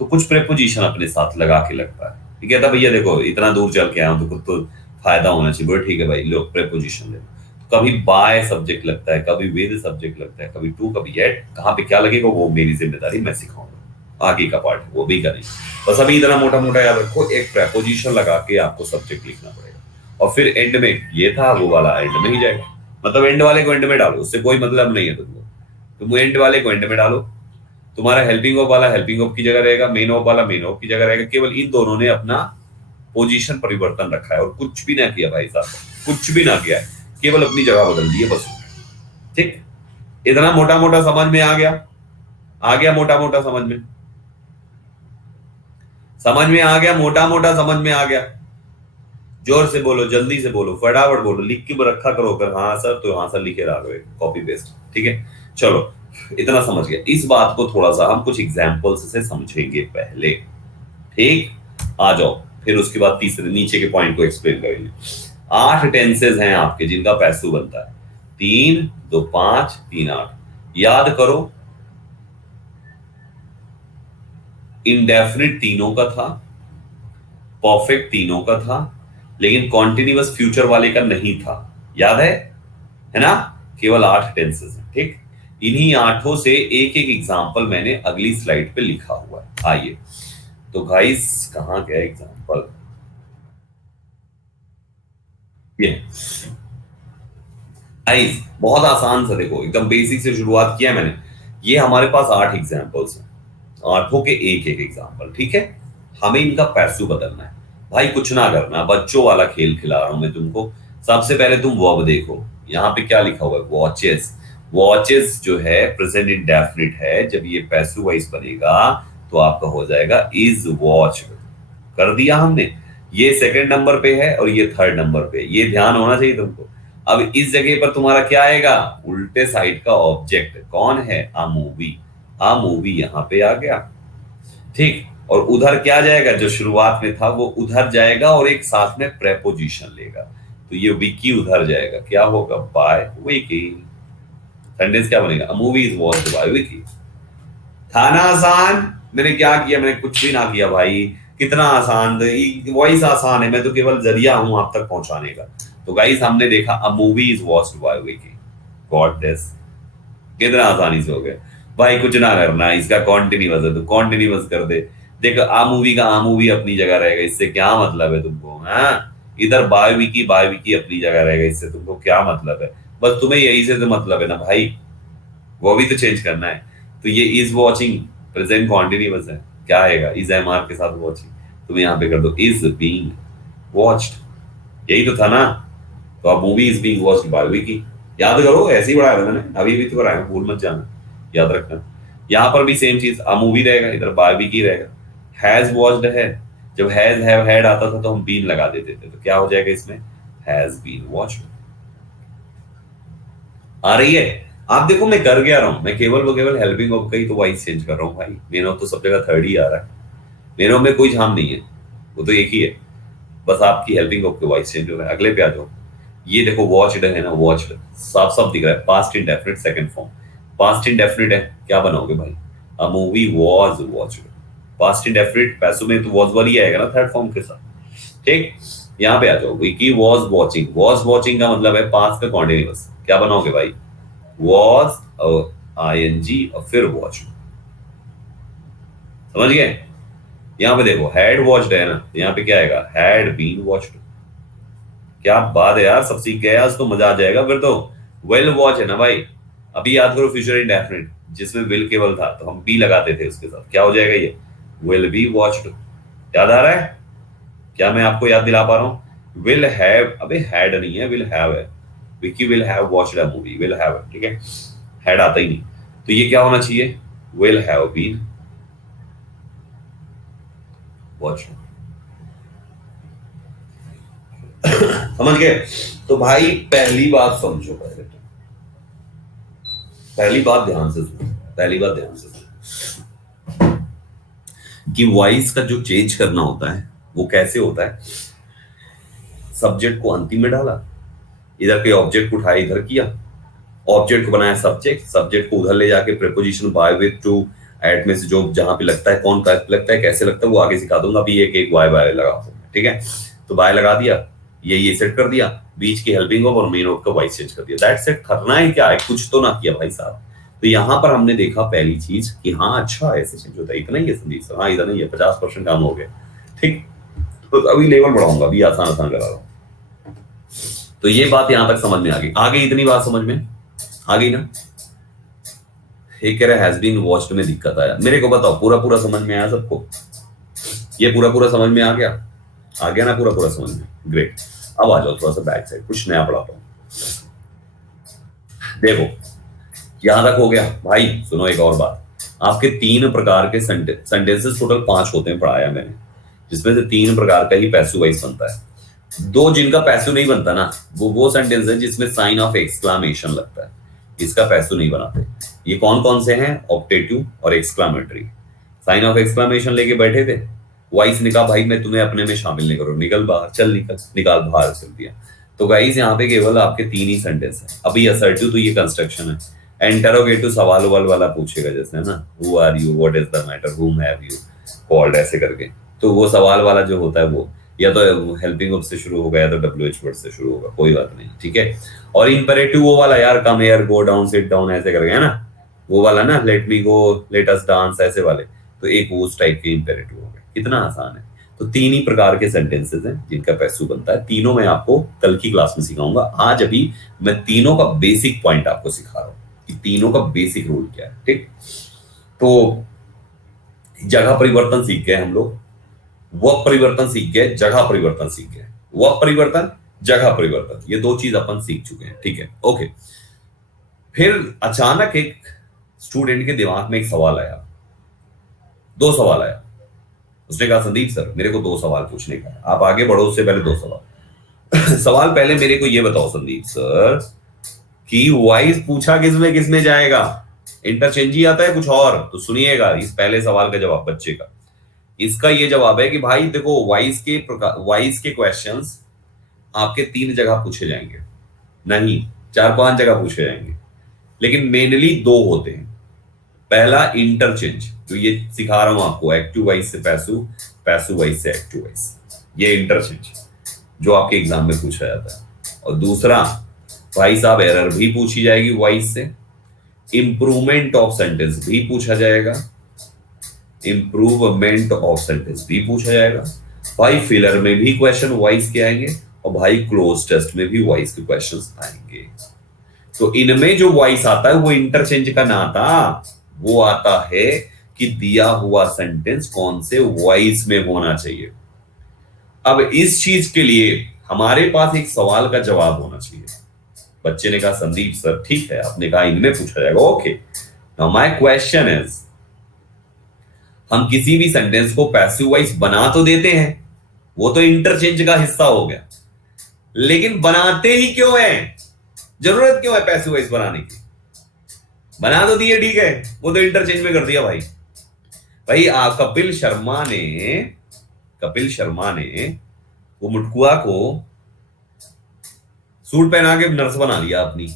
तो कुछ प्रेपोजिशन अपने साथ लगा के लगता है, ठीक है। भैया देखो इतना दूर चल के आया हूं तो कुछ तो फायदा होना चाहिए, बोले ठीक है भाई, लो प्रेपोजिशन ले। तो कभी बाय सब्जेक्ट लगता है, कभी विद सब्जेक्ट लगता है, कभी टू, कभी एट, कहां पे क्या लगेगा वो मेरी जिम्मेदारी, मैं सिखाऊंगा, आगे का पार्ट वो भी करेंगे। बस अभी इतना मोटा मोटा याद रखो, एक प्रेपोजिशन लगा के आपको सब्जेक्ट लिखना पड़ेगा, और फिर एंड में ये था वो वाला एंड में ही जाएगा। मतलब एंड वाले को एंड में डालो, उससे कोई मतलब नहीं है तुमको, तुम एंड वाले को एंड में डालो। तुम्हारा हेल्पिंग वर्ब वाला हेल्पिंग वर्ब की जगह रहेगा, मेन वर्ब वाला मेन वर्ब की जगह रहेगा। केवल इन दोनों ने अपना पोजीशन परिवर्तन रखा है, और कुछ भी ना किया भाई साहब, कुछ भी ना किया है, केवल अपनी जगह बदल दी है बस, ठीक। इतना मोटा मोटा समझ में आ गया मोटा मोटा समझ में। समझ में आ गया? मोटा मोटा समझ में आ गया? जोर से बोलो, जल्दी से बोलो, फटाफट बोलो, लिख के रखा करो। कर हाँ सर तो हाँ सर लिखे रहा करो, कॉपी पेस्ट। ठीक है, चलो इतना समझ गया। इस बात को थोड़ा सा हम कुछ एग्जाम्पल्स से समझेंगे पहले। ठीक, आ जाओ, फिर उसके बाद तीसरे नीचे के पॉइंट को एक्सप्लेन करेंगे। 8 टेंसेज हैं आपके जिनका पैसू बनता है। 3 2 5 3 8। याद करो, इंडेफिनिट तीनों का था, परफेक्ट तीनों का था, लेकिन कॉन्टिन्यूअस फ्यूचर वाले का नहीं था। याद है ना? केवल 8 टेंसेस हैं। ठीक, इन्हीं 8 से एक एक एग्जांपल मैंने अगली स्लाइड पे लिखा हुआ है। आइए, तो गाइस कहां गया एग्जांपल? ये गाइस बहुत आसान सा, देखो एकदम बेसिक से शुरुआत किया है मैंने। ये हमारे पास 8 एग्जांपल्स हैं, 8 के एक एक एग्जांपल। ठीक है, हमें इनका पैसू बदलना है। भाई कुछ ना करना, बच्चों वाला खेल खिला रहा हूं मैं तुमको। सबसे पहले तुम वर्ब देखो, यहाँ पे क्या लिखा हुआ है? वॉचेस। वॉचेस जो है प्रेजेंट इंडेफिनिट है। जब ये पैसू वाइज बनेगा तो आपका हो जाएगा इज वॉच। कर दिया हमने। ये सेकंड नंबर पे है और ये थर्ड नंबर पे, ये ध्यान होना चाहिए तुमको। अब इस जगह पर तुम्हारा क्या आएगा? उल्टे साइड का ऑब्जेक्ट कौन है? A movie. अ मूवी यहाँ पे आ गया। ठीक, और उधर क्या जाएगा? जो शुरुआत में था वो उधर जाएगा और एक साथ में प्रेपोजिशन लेगा। तो ये विकी उधर जाएगा, क्या होगा? बाय विकी। सेंटेंस क्या बनेगा? A movie is watched bye Vicky. था ना आसान? मैंने क्या किया? मैंने कुछ भी ना किया भाई। कितना आसान, वॉइस आसान है, मैं तो केवल जरिया हूं आप तक पहुंचाने का। तो गाइस हमने देखा a movie is watched bye Vicky. Got this? कितना आसानी से हो गया भाई। कुछ ना करना, इसका कॉन्टिन्यूअस है तो कॉन्टिन्यूअस कर दे। देख आ मूवी का आ मूवी अपनी जगह रहेगा, इससे क्या मतलब है तुमको? हाँ, इधर बाय विकी अपनी जगह रहेगा, इससे तुमको क्या मतलब है? बस तुम्हें यही से तो मतलब है ना भाई, वो भी तो चेंज करना है। तो ये इज वॉचिंग प्रेजेंट कॉन्टिन्यूअस है, क्या आएगा? इज एम आर के साथ वॉचिंग। तुम यहाँ पे कर दो इज बीइंग वॉच्ड। यही तो था ना? तो अब movie is being watched bye Vicky. याद करो, ऐसे ही बढ़ाया था मैंने, अभी भी तो कराया, भूल मत जाना, याद रखना। यहाँ पर भी सेम चीज, अ मूवी रहेगा, इधर बाय विकी रहेगा। हैज वॉच्ड है, जब हैज हैव हैड आता था तो हम बीन लगा देते थे, तो क्या हो जाएगा इसमें? Has been watched. आ रही है? आप देखो मैं कर क्या रहा हूं, मैं केवल वो केवल हेल्पिंग ऑफ का ही तो वॉइस चेंज कर रहा हूँ भाई। मेन ऑफ तो सब जगह थर्ड ही आ रहा है, मेन ऑफ में कोई झाम नहीं है, वो तो एक ही है। बस आपकी हेल्पिंग ऑफ के वॉइस चेंज हो रहा है। अगले पे आ जाओ। ये देखो वॉच्ड है ना, वॉच्ड साफ साफ दिख रहा है, past indefinite second form. Past indefinite है, क्या बनाओगे भाई? A movie was watched. Past indefinite पैसों में तो वॉज वाली आएगा ना थर्ड फॉर्म के साथ। ठीक, यहाँ पे आ जाओ। Vicky was watching. Was watching का मतलब है पास्ट का कॉन्टिन्यूअस, क्या बनाओगे भाई? वॉज और आईएनजी और फिर वॉच। समझ गए? यहाँ पे देखो हैड वॉच्ड है ना, यहाँ पे क्या आएगा? Had been watched. क्या बात है यार, सब सीख गए आज तो मजा आ जाएगा फिर तो। वेल वॉच है ना भाई। अभी याद करो फ्यूचर इंडेफिनिट जिसमें विल केवल था तो हम बी लगाते थे उसके साथ, क्या हो जाएगा? ये विल बी वॉच्ड। याद आ रहा है? क्या मैं आपको याद दिला पा रहा हूँ? विल हैव, अबे हैड नहीं है, विल हैव है। Vicky will have watched a movie, will have है, ठीक है, हैड आता ही नहीं। तो ये क्या होना चाहिए? Will have been watched. समझ गए? तो भाई पहली बात समझो, पहले तो पहली बात ध्यान से सुनो, पहली बात ध्यान से सुनो कि वॉइस का जो चेंज करना होता है वो कैसे होता है। सब्जेक्ट को अंतिम में डाला, इधर के ऑब्जेक्ट को उठाया, इधर किया, ऑब्जेक्ट को बनाया सब्जेक्ट, सब्जेक्ट को उधर ले जाके preposition by with to at में से जो जहां पे लगता है, कौन लगता है, कैसे लगता है, वो आगे सिखा दूंगा। अभी एक एक वाई बाय लगा, ठीक है? तो बाय लगा दिया, ये सेट कर दिया, बीच की हेल्पिंग ऑफ और मेन ऑफ का वॉइस चेंज कर दिया। दैट सेट करना है क्या है, कुछ तो ना किया भाई साहब। तो यहाँ पर हमने देखा पहली चीज कि हाँ अच्छा ऐसे चेंज होता है, इतना ही है संदीप सर, हाँ इतना ही है, 50% काम हो गया। ठीक, तो अभी लेवल बढ़ाऊंगा, अभी आसान आसान करा रहा हूँ। तो ये बात यहां तक समझ में आ गई, इतनी बात समझ में आ गई ना? एक कह रहा हैज बीन वॉच्ड में दिक्कत आया, मेरे को बताओ पूरा पूरा समझ में आया सबको? ये पूरा पूरा समझ में आ गया? आ गया ना पूरा पूरा समझ में? ग्रेट। अब आ जाओ थोड़ा सा बैक साइड, कुछ नया पढ़ाता हूं। देखो यहां तक हो गया भाई। सुनो एक और बात, आपके 3 प्रकार के सेंटेंसेस टोटल 5 होते हैं, पढ़ाया मैंने। जिसमें से 3 प्रकार का ही पैसिव वॉइस बनता है। 2 जिनका पैसिव नहीं बनता ना, वो सेंटेंस है जिसमें साइन ऑफ एक्सक्लामेशन लगता है, इसका पैसिव नहीं बनाते। ये कौन कौन से हैं? ऑप्टेटिव और एक्सक्लामेटरी। साइन ऑफ एक्सक्लामेशन लेके बैठे थे, वॉइस ने कहा भाई मैं तुम्हें अपने में शामिल नहीं करूँ, निकल बाहर, चल निकल, निकाल बाहर कर दिया। तो गाइस यहाँ पे केवल आपके 3 ही सेंटेंस है। अभी असर्टिव तो ये कंस्ट्रक्शन है, इंटरोगेटिव सवाल वाला पूछेगा, जैसे है ना, who are you, what is the matter, whom have you called, ऐसे करके। तो वो सवाल वाला जो होता है वो या तो हेल्पिंग वर्ब से शुरू होगा या तो WH वर्ड से शुरू होगा, कोई बात नहीं, ठीक है। और इंपेरेटिव वो वाला यार, come here, go down, sit down, ऐसे करके, है ना, वो वाला ना, लेट मी गो, लेट अस डांस, ऐसे वाले। तो एक वो उस टाइप के इंपेरेटिव हो गए। कितना आसान है। तो 3 ही प्रकार के सेंटेंसेस हैं जिनका पैसिव बनता है। तीनों मैं आपको कल की क्लास में सिखाऊंगा। आज अभी मैं तीनों का बेसिक पॉइंट आपको सिखा रहा हूं कि तीनों का बेसिक रूल क्या है, ठीक। तो जगह परिवर्तन सीख गए हम लोग, वर्ब परिवर्तन सीख गए, जगह परिवर्तन सीख गए। वर्ब परिवर्तन, जगह परिवर्तन, ये 2 चीज अपन सीख चुके हैं, ठीक है, ओके। फिर अचानक एक स्टूडेंट के दिमाग में एक सवाल आया, 2 सवाल आया। उसने कहा संदीप सर मेरे को 2 सवाल पूछने का है, आप आगे बढ़ो उससे पहले 2 सवाल। सवाल पहले मेरे को ये बताओ संदीप सर कि वॉइस पूछा किसमें जाएगा? इंटरचेंज ही आता है कुछ और? तो सुनिएगा इस पहले सवाल का जवाब बच्चे का। इसका ये जवाब है कि भाई देखो, वॉइस के क्वेश्चंस आपके 3 जगह पूछे जाएंगे, नहीं 4-5 जगह पूछे जाएंगे, लेकिन मेनली 2 होते हैं। पहला इंटरचेंज, तो ये सिखा रहा हूं आपको, एक्टिव वॉइस से पैसिव, पैसिव वॉइस से एक्टिव वॉइस, ये इंटरचेंज जो आपके एग्जाम में पूछा जाता है। और दूसरा भाई साहब एरर भी पूछी जाएगी वॉइस से, इंप्रूवमेंट ऑफ सेंटेंस भी पूछा जाएगा, इंप्रूवमेंट ऑफ सेंटेंस भी पूछा जाएगा भाई। फिलर में भी क्वेश्चन वॉइस के आएंगे और भाई क्लोज टेस्ट में भी वॉइस के क्वेश्चंस आएंगे। तो इनमें जो वॉइस आता है वो इंटरचेंज का ना आता, वो आता है कि दिया हुआ सेंटेंस कौन से वॉइस में होना चाहिए। अब इस चीज के लिए हमारे पास एक सवाल का जवाब होना चाहिए। बच्चे ने कहा संदीप सर ठीक है, आपने कहा इनमें पूछा जाएगा, okay. Now my question is, हम किसी भी सेंटेंस को पैसिव वॉइस बना तो देते हैं, वो तो इंटरचेंज का हिस्सा हो गया, लेकिन बनाते ही क्यों है? जरूरत क्यों है पैसिव वॉइस बनाने की? बना तो दिए, ठीक है, वो तो इंटरचेंज में कर दिया भाई। भाई कपिल शर्मा ने वो मुटकुआ को सूट पहना के नर्स बना लिया अपनी।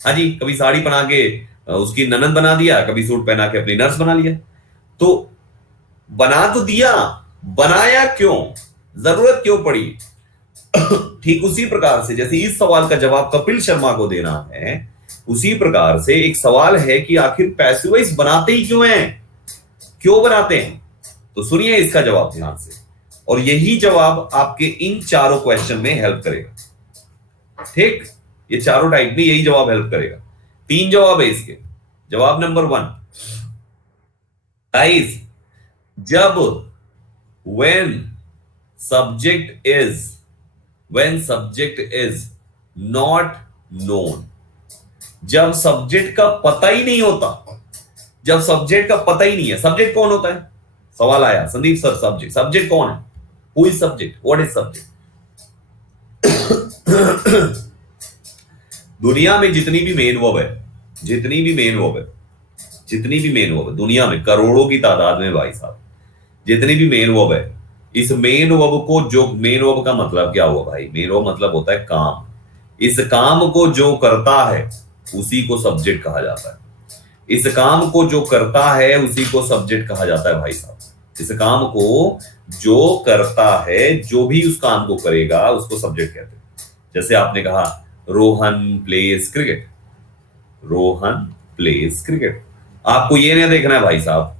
हाँ जी, कभी साड़ी पहना के उसकी ननद बना दिया, कभी सूट पहना के अपनी नर्स बना लिया। तो बना तो दिया, बनाया क्यों? जरूरत क्यों पड़ी? ठीक उसी प्रकार से जैसे इस सवाल का जवाब कपिल शर्मा को देना है, उसी प्रकार से एक सवाल है कि आखिर पैसिव वॉइस बनाते ही क्यों हैं, क्यों बनाते हैं? तो सुनिए इसका जवाब ध्यान से, और यही जवाब आपके इन चारों क्वेश्चन में हेल्प करेगा। ठीक, ये चारों टाइप में यही जवाब हेल्प करेगा। 3 जवाब है इसके। जवाब नंबर 1, गाइस, जब when subject is not known, जब सब्जेक्ट का पता ही नहीं होता, जब सब्जेक्ट का पता ही नहीं है। सब्जेक्ट कौन होता है? सवाल आया संदीप सर सब्जेक्ट कौन है? Who is subject, what is subject? दुनिया में जितनी भी मेन वर्ब है दुनिया में, करोड़ों की तादाद में भाई साहब, जितनी भी मेन वर्ब है, इस मेन वर्ब को, जो मेन वर्ब का मतलब क्या हुआ भाई? मेन वर्ब मतलब होता है काम। इस काम को जो करता है उसी को सब्जेक्ट कहा जाता है। इस काम को जो करता है उसी को सब्जेक्ट कहा जाता है भाई साहब। इस काम को जो करता है, जो भी उस काम को करेगा उसको सब्जेक्ट कहते हैं। जैसे आपने कहा Rohan pledge cricket, Rohan pledge cricket. आपको ये नहीं देखना है भाई साहब,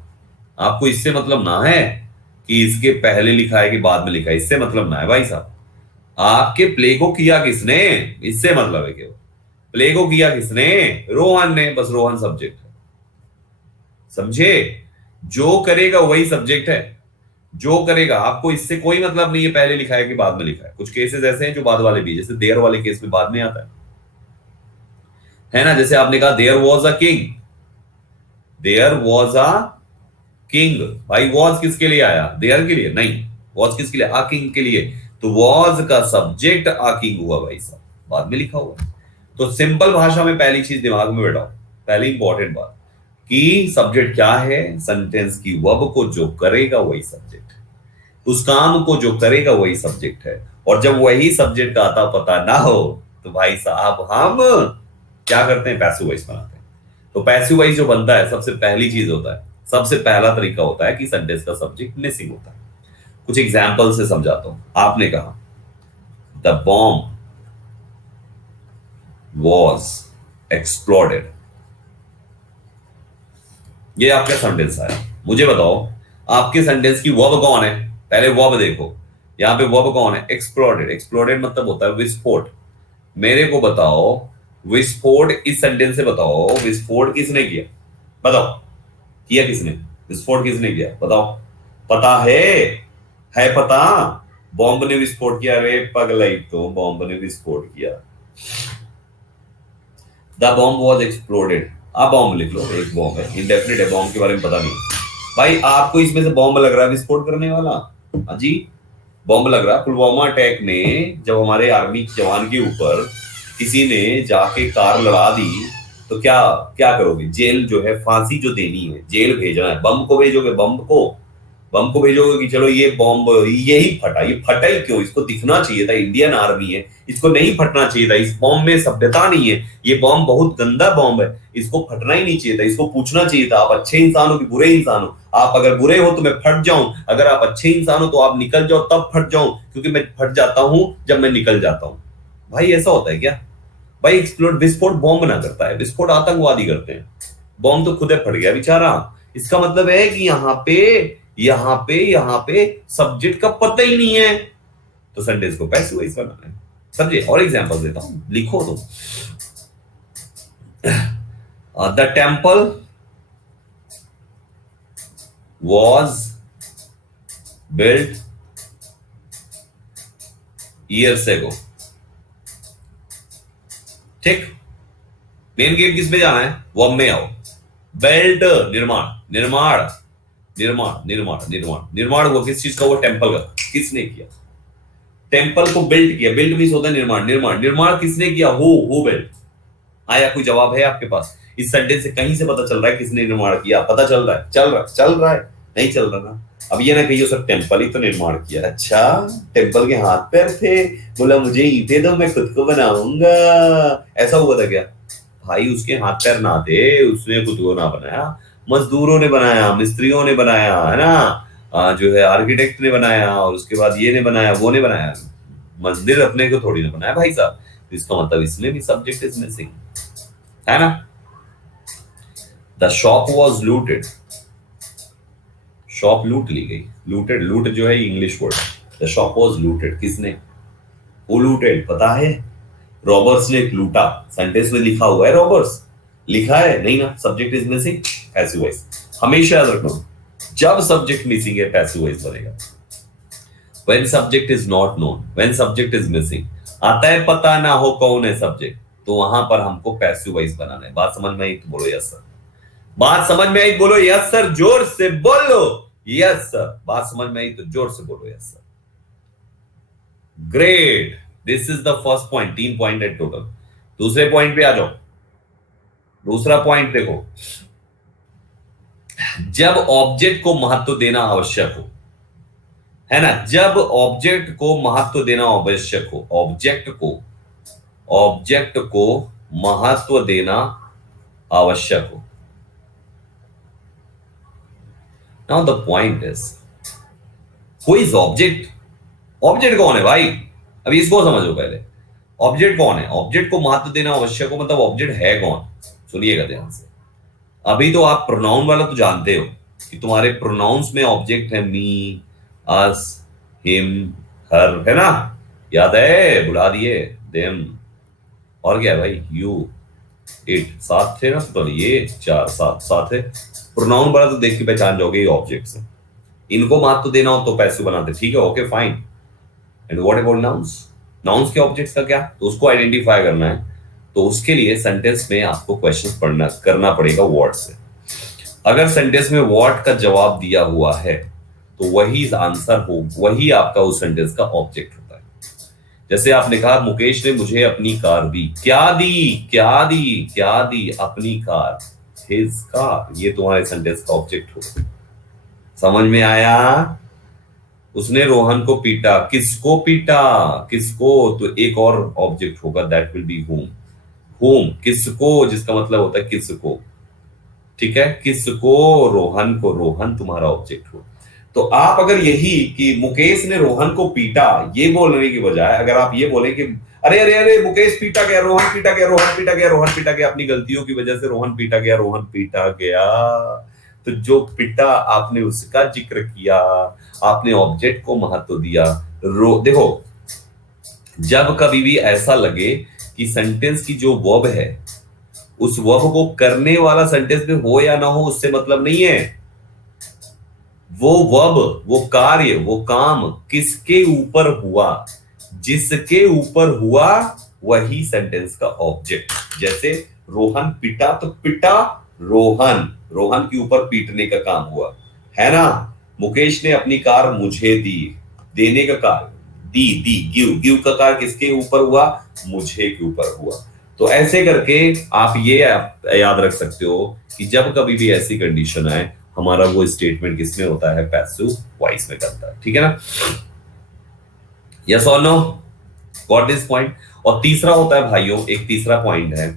आपको इससे मतलब ना है कि इसके पहले लिखा है कि बाद में लिखा है, इससे मतलब ना है भाई साहब। आपके प्ले को किया किसने, इससे मतलब है केवल प्ले को किया किसने? रोहन ने, बस रोहन सब्जेक्ट है। समझे? जो करेगा वही सब्जेक्ट है, जो करेगा। आपको इससे कोई मतलब नहीं है पहले लिखा है कि बाद में लिखा है। कुछ केसेस ऐसे हैं जो बाद वाले भी, जैसे देयर वाले केस में बाद में आता है ना। जैसे आपने कहा there was a king, there was a king, भाई वॉज किसके लिए आया? देयर के लिए नहीं, वॉज किसके लिए? आकिंग के लिए। तो वॉज का सब्जेक्ट आकिंग हुआ भाई साहब, बाद में लिखा हुआ है। तो सिंपल भाषा में पहली चीज दिमाग में बैठाओ, पहली इंपॉर्टेंट बात कि सब्जेक्ट क्या है? सेंटेंस की वर्ब को जो करेगा वही सब्जेक्ट, उस काम को जो करेगा वही सब्जेक्ट है। और जब वही सब्जेक्ट का आता पता ना हो तो भाई साहब हम क्या करते हैं? पैसिव वॉइस बनाते हैं। तो पैसिव वॉइस जो बनता है, सबसे पहली चीज होता है, सबसे पहला तरीका होता है कि सेंटेंस का सब्जेक्ट मिसिंग होता है। कुछ एग्जाम्पल से समझाता हूं। आपने कहा द बॉम्ब वॉज एक्सप्लोडेड, ये आपका सेंटेंस आया। मुझे बताओ आपके सेंटेंस की वर्ब कौन है? पहले वर्ब देखो, यहां पे वर्ब कौन है? एक्सप्लोडेड। एक्सप्लोडेड मतलब होता है विस्फोट। मेरे को बताओ विस्फोट, इस सेंटेंस से बताओ विस्फोट किसने किया? बताओ किया किसने? विस्फोट किसने किया? बताओ। पता है पता? बॉम्ब ने विस्फोट किया। रे पगलाई, तो बॉम्ब ने विस्फोट किया। The bomb was exploded. आप बॉम्ब लिख लो, एक बॉम्ब है, इंडेफिनिट है, बॉम्ब के बारे में पता नहीं भाई। आपको इसमें से बॉम्ब लग रहा है विस्फोट करने वाला? हाँ जी, बॉम्ब लग रहा है। पुलवामा अटैक में जब हमारे आर्मी जवान के ऊपर किसी ने जाके कार लड़ा दी तो क्या क्या करोगे? जेल जो है, फांसी जो देनी है, जेल भेजना है। बम को भेजोगे, बम को भेजोगे कि चलो ये बॉम्ब यही फटा। ये फटा ही क्यों? इसको दिखना चाहिए था, इंडियन आर्मी है, इसको नहीं फटना चाहिए था, इस बॉम्ब में सभ्यता नहीं है, ये बॉम्ब बहुत गंदा बॉम्ब है, इसको फटना ही नहीं चाहिए था, इसको पूछना चाहिए था आप अच्छे इंसान हो कि बुरे इंसान हो। आप अगर बुरे हो तो मैं फट जाऊं, अगर आप अच्छे इंसान हो तो आप निकल जाओ तब फट जाऊं, क्योंकि मैं फट जाता हूं जब मैं निकल जाता हूं। भाई ऐसा होता है क्या? भाई एक्सप्लोड, विस्फोट बॉम्ब ना करता है, विस्फोट आतंकवादी करते हैं। बॉम्ब तो खुद फट गया बेचारा। इसका मतलब है कि यहाँ पे सब्जेक्ट का पता ही नहीं है, तो सेंटेंस को पैसिव वॉइस बनाना है। समझे? और एग्जांपल देता हूं, लिखो तो। The temple was built years ago. ठीक, मेन गेट किस पे जाना है? वर्ब में आओ। बेल्ट, निर्माण, निर्माण, निर्माण, निर्माण, निर्माण, निर्माण हुआ किस चीज का? वो टेम्पल का। किसने किया? टेम्पल को बिल्ट किया। बिल्ट मींस होता है निर्माण। निर्माण, निर्माण किसने किया? Who built. आया कोई जवाब है आपके पास? इस सेंटेंस से कहीं से पता चल रहा है किसने निर्माण किया? पता चल रहा है? चल रहा है? नहीं चल रहा ना। अब ये ना कहिए सर टेम्पल ही तो निर्माण किया। अच्छा, टेम्पल के हाथ पैर थे, बोला मुझे ईंटें दो मैं खुद को बनाऊंगा, ऐसा हुआ था क्या? भाई उसके हाथ पैर ना थे, उसने खुद को ना बनाया, मजदूरों ने बनाया, मिस्त्रियों ने बनाया, है ना, जो है आर्किटेक्ट ने बनाया, और उसके बाद ये ने बनाया, वो ने बनाया। मंदिर अपने को थोड़ी ना बनाया भाई साहब। तो इसका मतलब इसमें भी सब्जेक्ट इज मिसिंग, है ना। The shop was looted. Shop लूट ली गई। लूटेड, लूट जो है English word. The shop was looted, किसने? वो लूटेड, पता है? रॉबर्स ने लूटा। सेंटेंस में लिखा हुआ है रॉबर्स, लिखा है नहीं ना। Subject is missing, passive voice. हमेशा याद रखना, जब सब्जेक्ट मिसिंग है पैसिव वॉइस बनेगा। When subject is not known, when subject is missing, आता है पता ना हो कौन है सब्जेक्ट, तो वहां पर हमको पैसिव वॉइस बनाना है। बात समझ में आई तो बोलो यस सर। बात समझ में आई तो बोलो यस सर, जोर से बोलो यस सर। बात समझ में आई तो जोर से बोलो yes sir. Great, this is the first point. 3 point है टोटल। दूसरे पॉइंट पे आ जाओ। दूसरा पॉइंट देखो, जब ऑब्जेक्ट को महत्व देना आवश्यक हो, है ना, जब ऑब्जेक्ट को महत्व देना आवश्यक हो, ऑब्जेक्ट को महत्व देना आवश्यक हो। Now the point is, who is object? Object कौन है भाई? अभी इसको समझो पहले। ऑब्जेक्ट कौन है? ऑब्जेक्ट को महत्व देना आवश्यक हो मतलब ऑब्जेक्ट है कौन? सुनिएगा ध्यान से। अभी तो आप प्रोनाउन वाला तो जानते हो कि तुम्हारे प्रोनाउंस में ऑब्जेक्ट है, मी, अस, हिम, हर, है ना, याद है? बुला दिए। देम, और क्या है भाई? यू, इट, सात थे ना टोटल, ये 4 7 सात है। प्रोनाउन वाला तो देख के पहचान जाओगे ये ऑब्जेक्ट्स हैं। इनको महत्व देना हो तो पैसिव बनाते, ठीक है, okay fine. And what about nouns? Nouns के ऑब्जेक्ट्स का क्या? तो उसको आइडेंटिफाई करना है, तो उसके लिए सेंटेंस में आपको क्वेश्चन करना पड़ेगा व्हाट से। अगर सेंटेंस में व्हाट का जवाब दिया हुआ है तो वही आंसर हो, वही आपका उस सेंटेंस का ऑब्जेक्ट होता है। जैसे आपने कहा मुकेश ने मुझे अपनी कार दी, क्या दी, क्या दी, क्या दी, अपनी कार, हिज कार, ये तुम्हारे सेंटेंस का ऑब्जेक्ट होगा। समझ में आया? उसने रोहन को पीटा, किसको पीटा, किसको, तो एक और ऑब्जेक्ट होगा, that will be home. Home किसको, जिसका मतलब होता है किसको, ठीक है, किसको, रोहन को, रोहन तुम्हारा ऑब्जेक्ट हो। तो आप अगर यही कि मुकेश ने रोहन को पीटा ये बोलने की बजाय अगर आप ये बोले कि अरे अरे अरे मुकेश पीटा गया, रोहन पीटा गया, रोहन पीटा गया, रोहन पीटा गया, अपनी गलतियों की वजह से रोहन पीटा गया, रोहन पीटा गया, तो जो पिटा आपने उसका जिक्र किया, आपने ऑब्जेक्ट को महत्व दिया। देखो, जब कभी भी ऐसा लगे कि सेंटेंस की जो वर्ब है उस वर्ब को करने वाला सेंटेंस में हो या ना हो उससे मतलब नहीं है, वो वर्ब, वो कार्य, वो काम किसके ऊपर हुआ, जिसके ऊपर हुआ वही सेंटेंस का ऑब्जेक्ट। जैसे रोहन पिटा, तो पिटा रोहन, रोहन के ऊपर पीटने का काम हुआ, है ना। मुकेश ने अपनी कार मुझे दी, देने का कार्य, दी, दी, गिव, गिव का कार्य किसके ऊपर हुआ, मुझे के ऊपर हुआ। तो ऐसे करके आप ये याद रख सकते हो कि जब कभी भी ऐसी कंडीशन आए हमारा वो स्टेटमेंट किसमें होता है, पैसिव वॉइस में करता है, ठीक है ना। यस और नो, गॉट दिस पॉइंट। और तीसरा होता है भाइयों, एक तीसरा पॉइंट है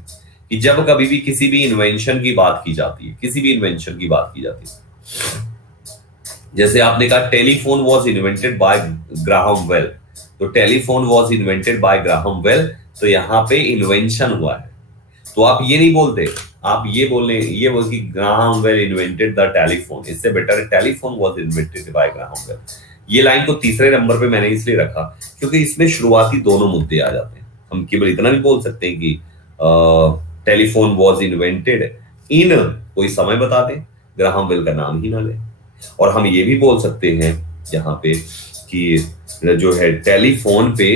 कि जब कभी भी किसी भी इन्वेंशन की बात की जाती है, किसी भी इन्वेंशन की बात की जाती है, जैसे आपने कहा telephone was invented by Graham Bell, तो telephone was invented by Graham Bell, तो यहां पे इन्वेंशन हुआ है। तो आप ये नहीं बोलते, आप ये बोल कि Graham Bell invented the telephone, इससे better telephone was invented by Graham Bell. ये लाइन को तीसरे नंबर पे मैंने इसलिए रखा क्योंकि इसमें शुरुआती दोनों मुद्दे आ जाते हैं। हम केवल इतना नहीं बोल सकते हैं कि टेलीफोन वाज इन्वेंटेड इन, कोई समय बता दें, ग्राहम बेल का नाम ही ना ले। और हम ये भी बोल सकते हैं यहाँ पे कि जो है टेलीफोन पे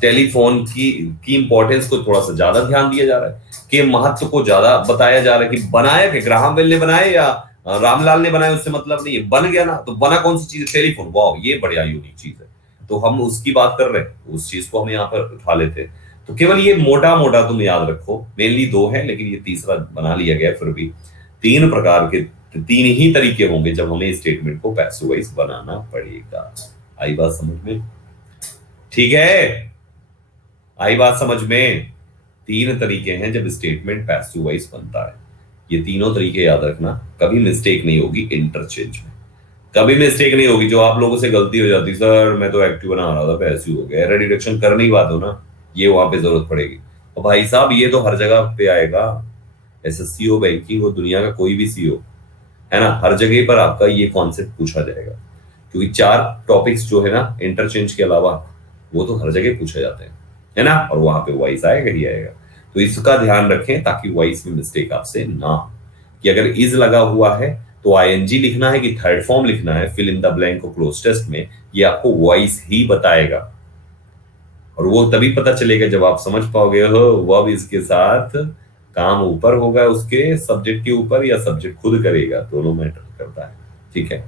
टेलीफोन की इंपॉर्टेंस को थोड़ा सा ज्यादा ध्यान दिया जा रहा है, कि महत्व को ज्यादा बताया जा रहा है कि बनाया कि ग्राहम बेल ने बनाया या रामलाल ने बनाया उससे मतलब नहीं है, बन गया ना, तो बना कौन सी चीज, टेलीफोन, वाह ये बढ़िया यूनिक चीज है, तो हम उसकी बात कर रहे हैं, उस चीज को हम यहाँ पर उठा लेते हैं। तो केवल ये मोटा मोटा तुम याद रखो, मेनली दो है लेकिन ये तीसरा बना लिया गया, फिर भी तीन प्रकार के, तीन ही तरीके होंगे जब हमें स्टेटमेंट को पैसिव वॉइस बनाना पड़ेगा। आई बात समझ में? ठीक है, आई बात समझ में? तीन तरीके हैं जब स्टेटमेंट पैसिव वॉइस बनता है, ये तीनों तरीके याद रखना, कभी मिस्टेक नहीं होगी इंटरचेंज में, कभी मिस्टेक नहीं होगी। जो आप लोगों से गलती हो जाती, सर मैं तो एक्टिव बना रहा था पैसिव हो गया, एरर डिटेक्शन करने ही बात हो ना, ये वहां पे जरूरत पड़ेगी। और भाई साहब ये तो हर जगह पे आएगा, एसएससी हो, बैंकिंग हो, दुनिया का कोई भी सी हो, है ना, हर जगह पर आपका ये कॉन्सेप्ट पूछा जाएगा, क्योंकि चार टॉपिक्स जो है ना इंटरचेंज के अलावा वो तो हर जगह पूछे जाते हैं, है ना, और वहां पे वॉइस आएगा ही आएगा। तो इसका ध्यान रखें ताकि वॉइस में मिस्टेक आपसे ना हो, कि अगर इज लगा हुआ है तो आईएनजी लिखना है कि थर्ड फॉर्म लिखना है, फिल इन द ब्लैंक को क्लोज टेस्ट में, ये आपको वॉइस ही बताएगा। और वो तभी पता चलेगा जब आप समझ पाओगे हो वर्ब इसके साथ काम ऊपर होगा उसके सब्जेक्ट के ऊपर या सब्जेक्ट खुद करेगा, दोनों मैटर करता है, ठीक है।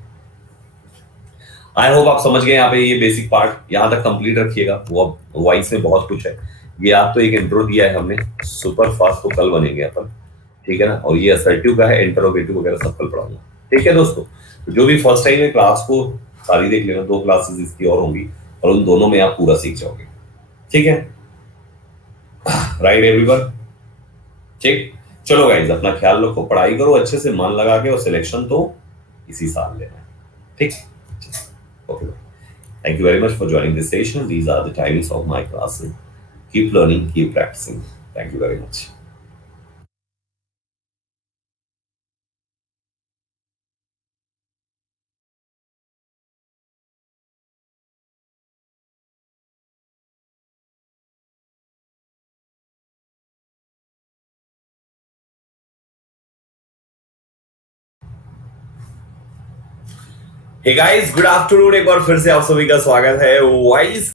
आई होप आप समझ गए यहाँ पे, ये बेसिक पार्ट यहाँ तक कंप्लीट रखिएगा। वो वॉइस में बहुत कुछ है, ये आप तो एक इंट्रो दिया है हमने, सुपर फास्ट तो कल बनेंगे अपन, ठीक है ना। और ये असर्टिव का है, इंटरोगेटिव वगैरह सब कल पढ़ाऊंगा, ठीक है दोस्तों। तो जो भी फर्स्ट टाइम है क्लास को सारी देख लेना, 2 क्लासेस इसकी और होंगी और उन दोनों में आप पूरा सीख जाओगे, ठीक है, राइट एवरीवन, ठीक। चलो गाइज अपना ख्याल रखो, पढ़ाई करो अच्छे से मन लगा के, और सिलेक्शन तो इसी साल लेना है, ठीक। Okay. Thank you very much for joining this session. These are the timings of my classes. Keep learning, keep practicing. Thank you very much. Hey guys, good afternoon. एक बार फिर से आप सभी का स्वागत है वाइस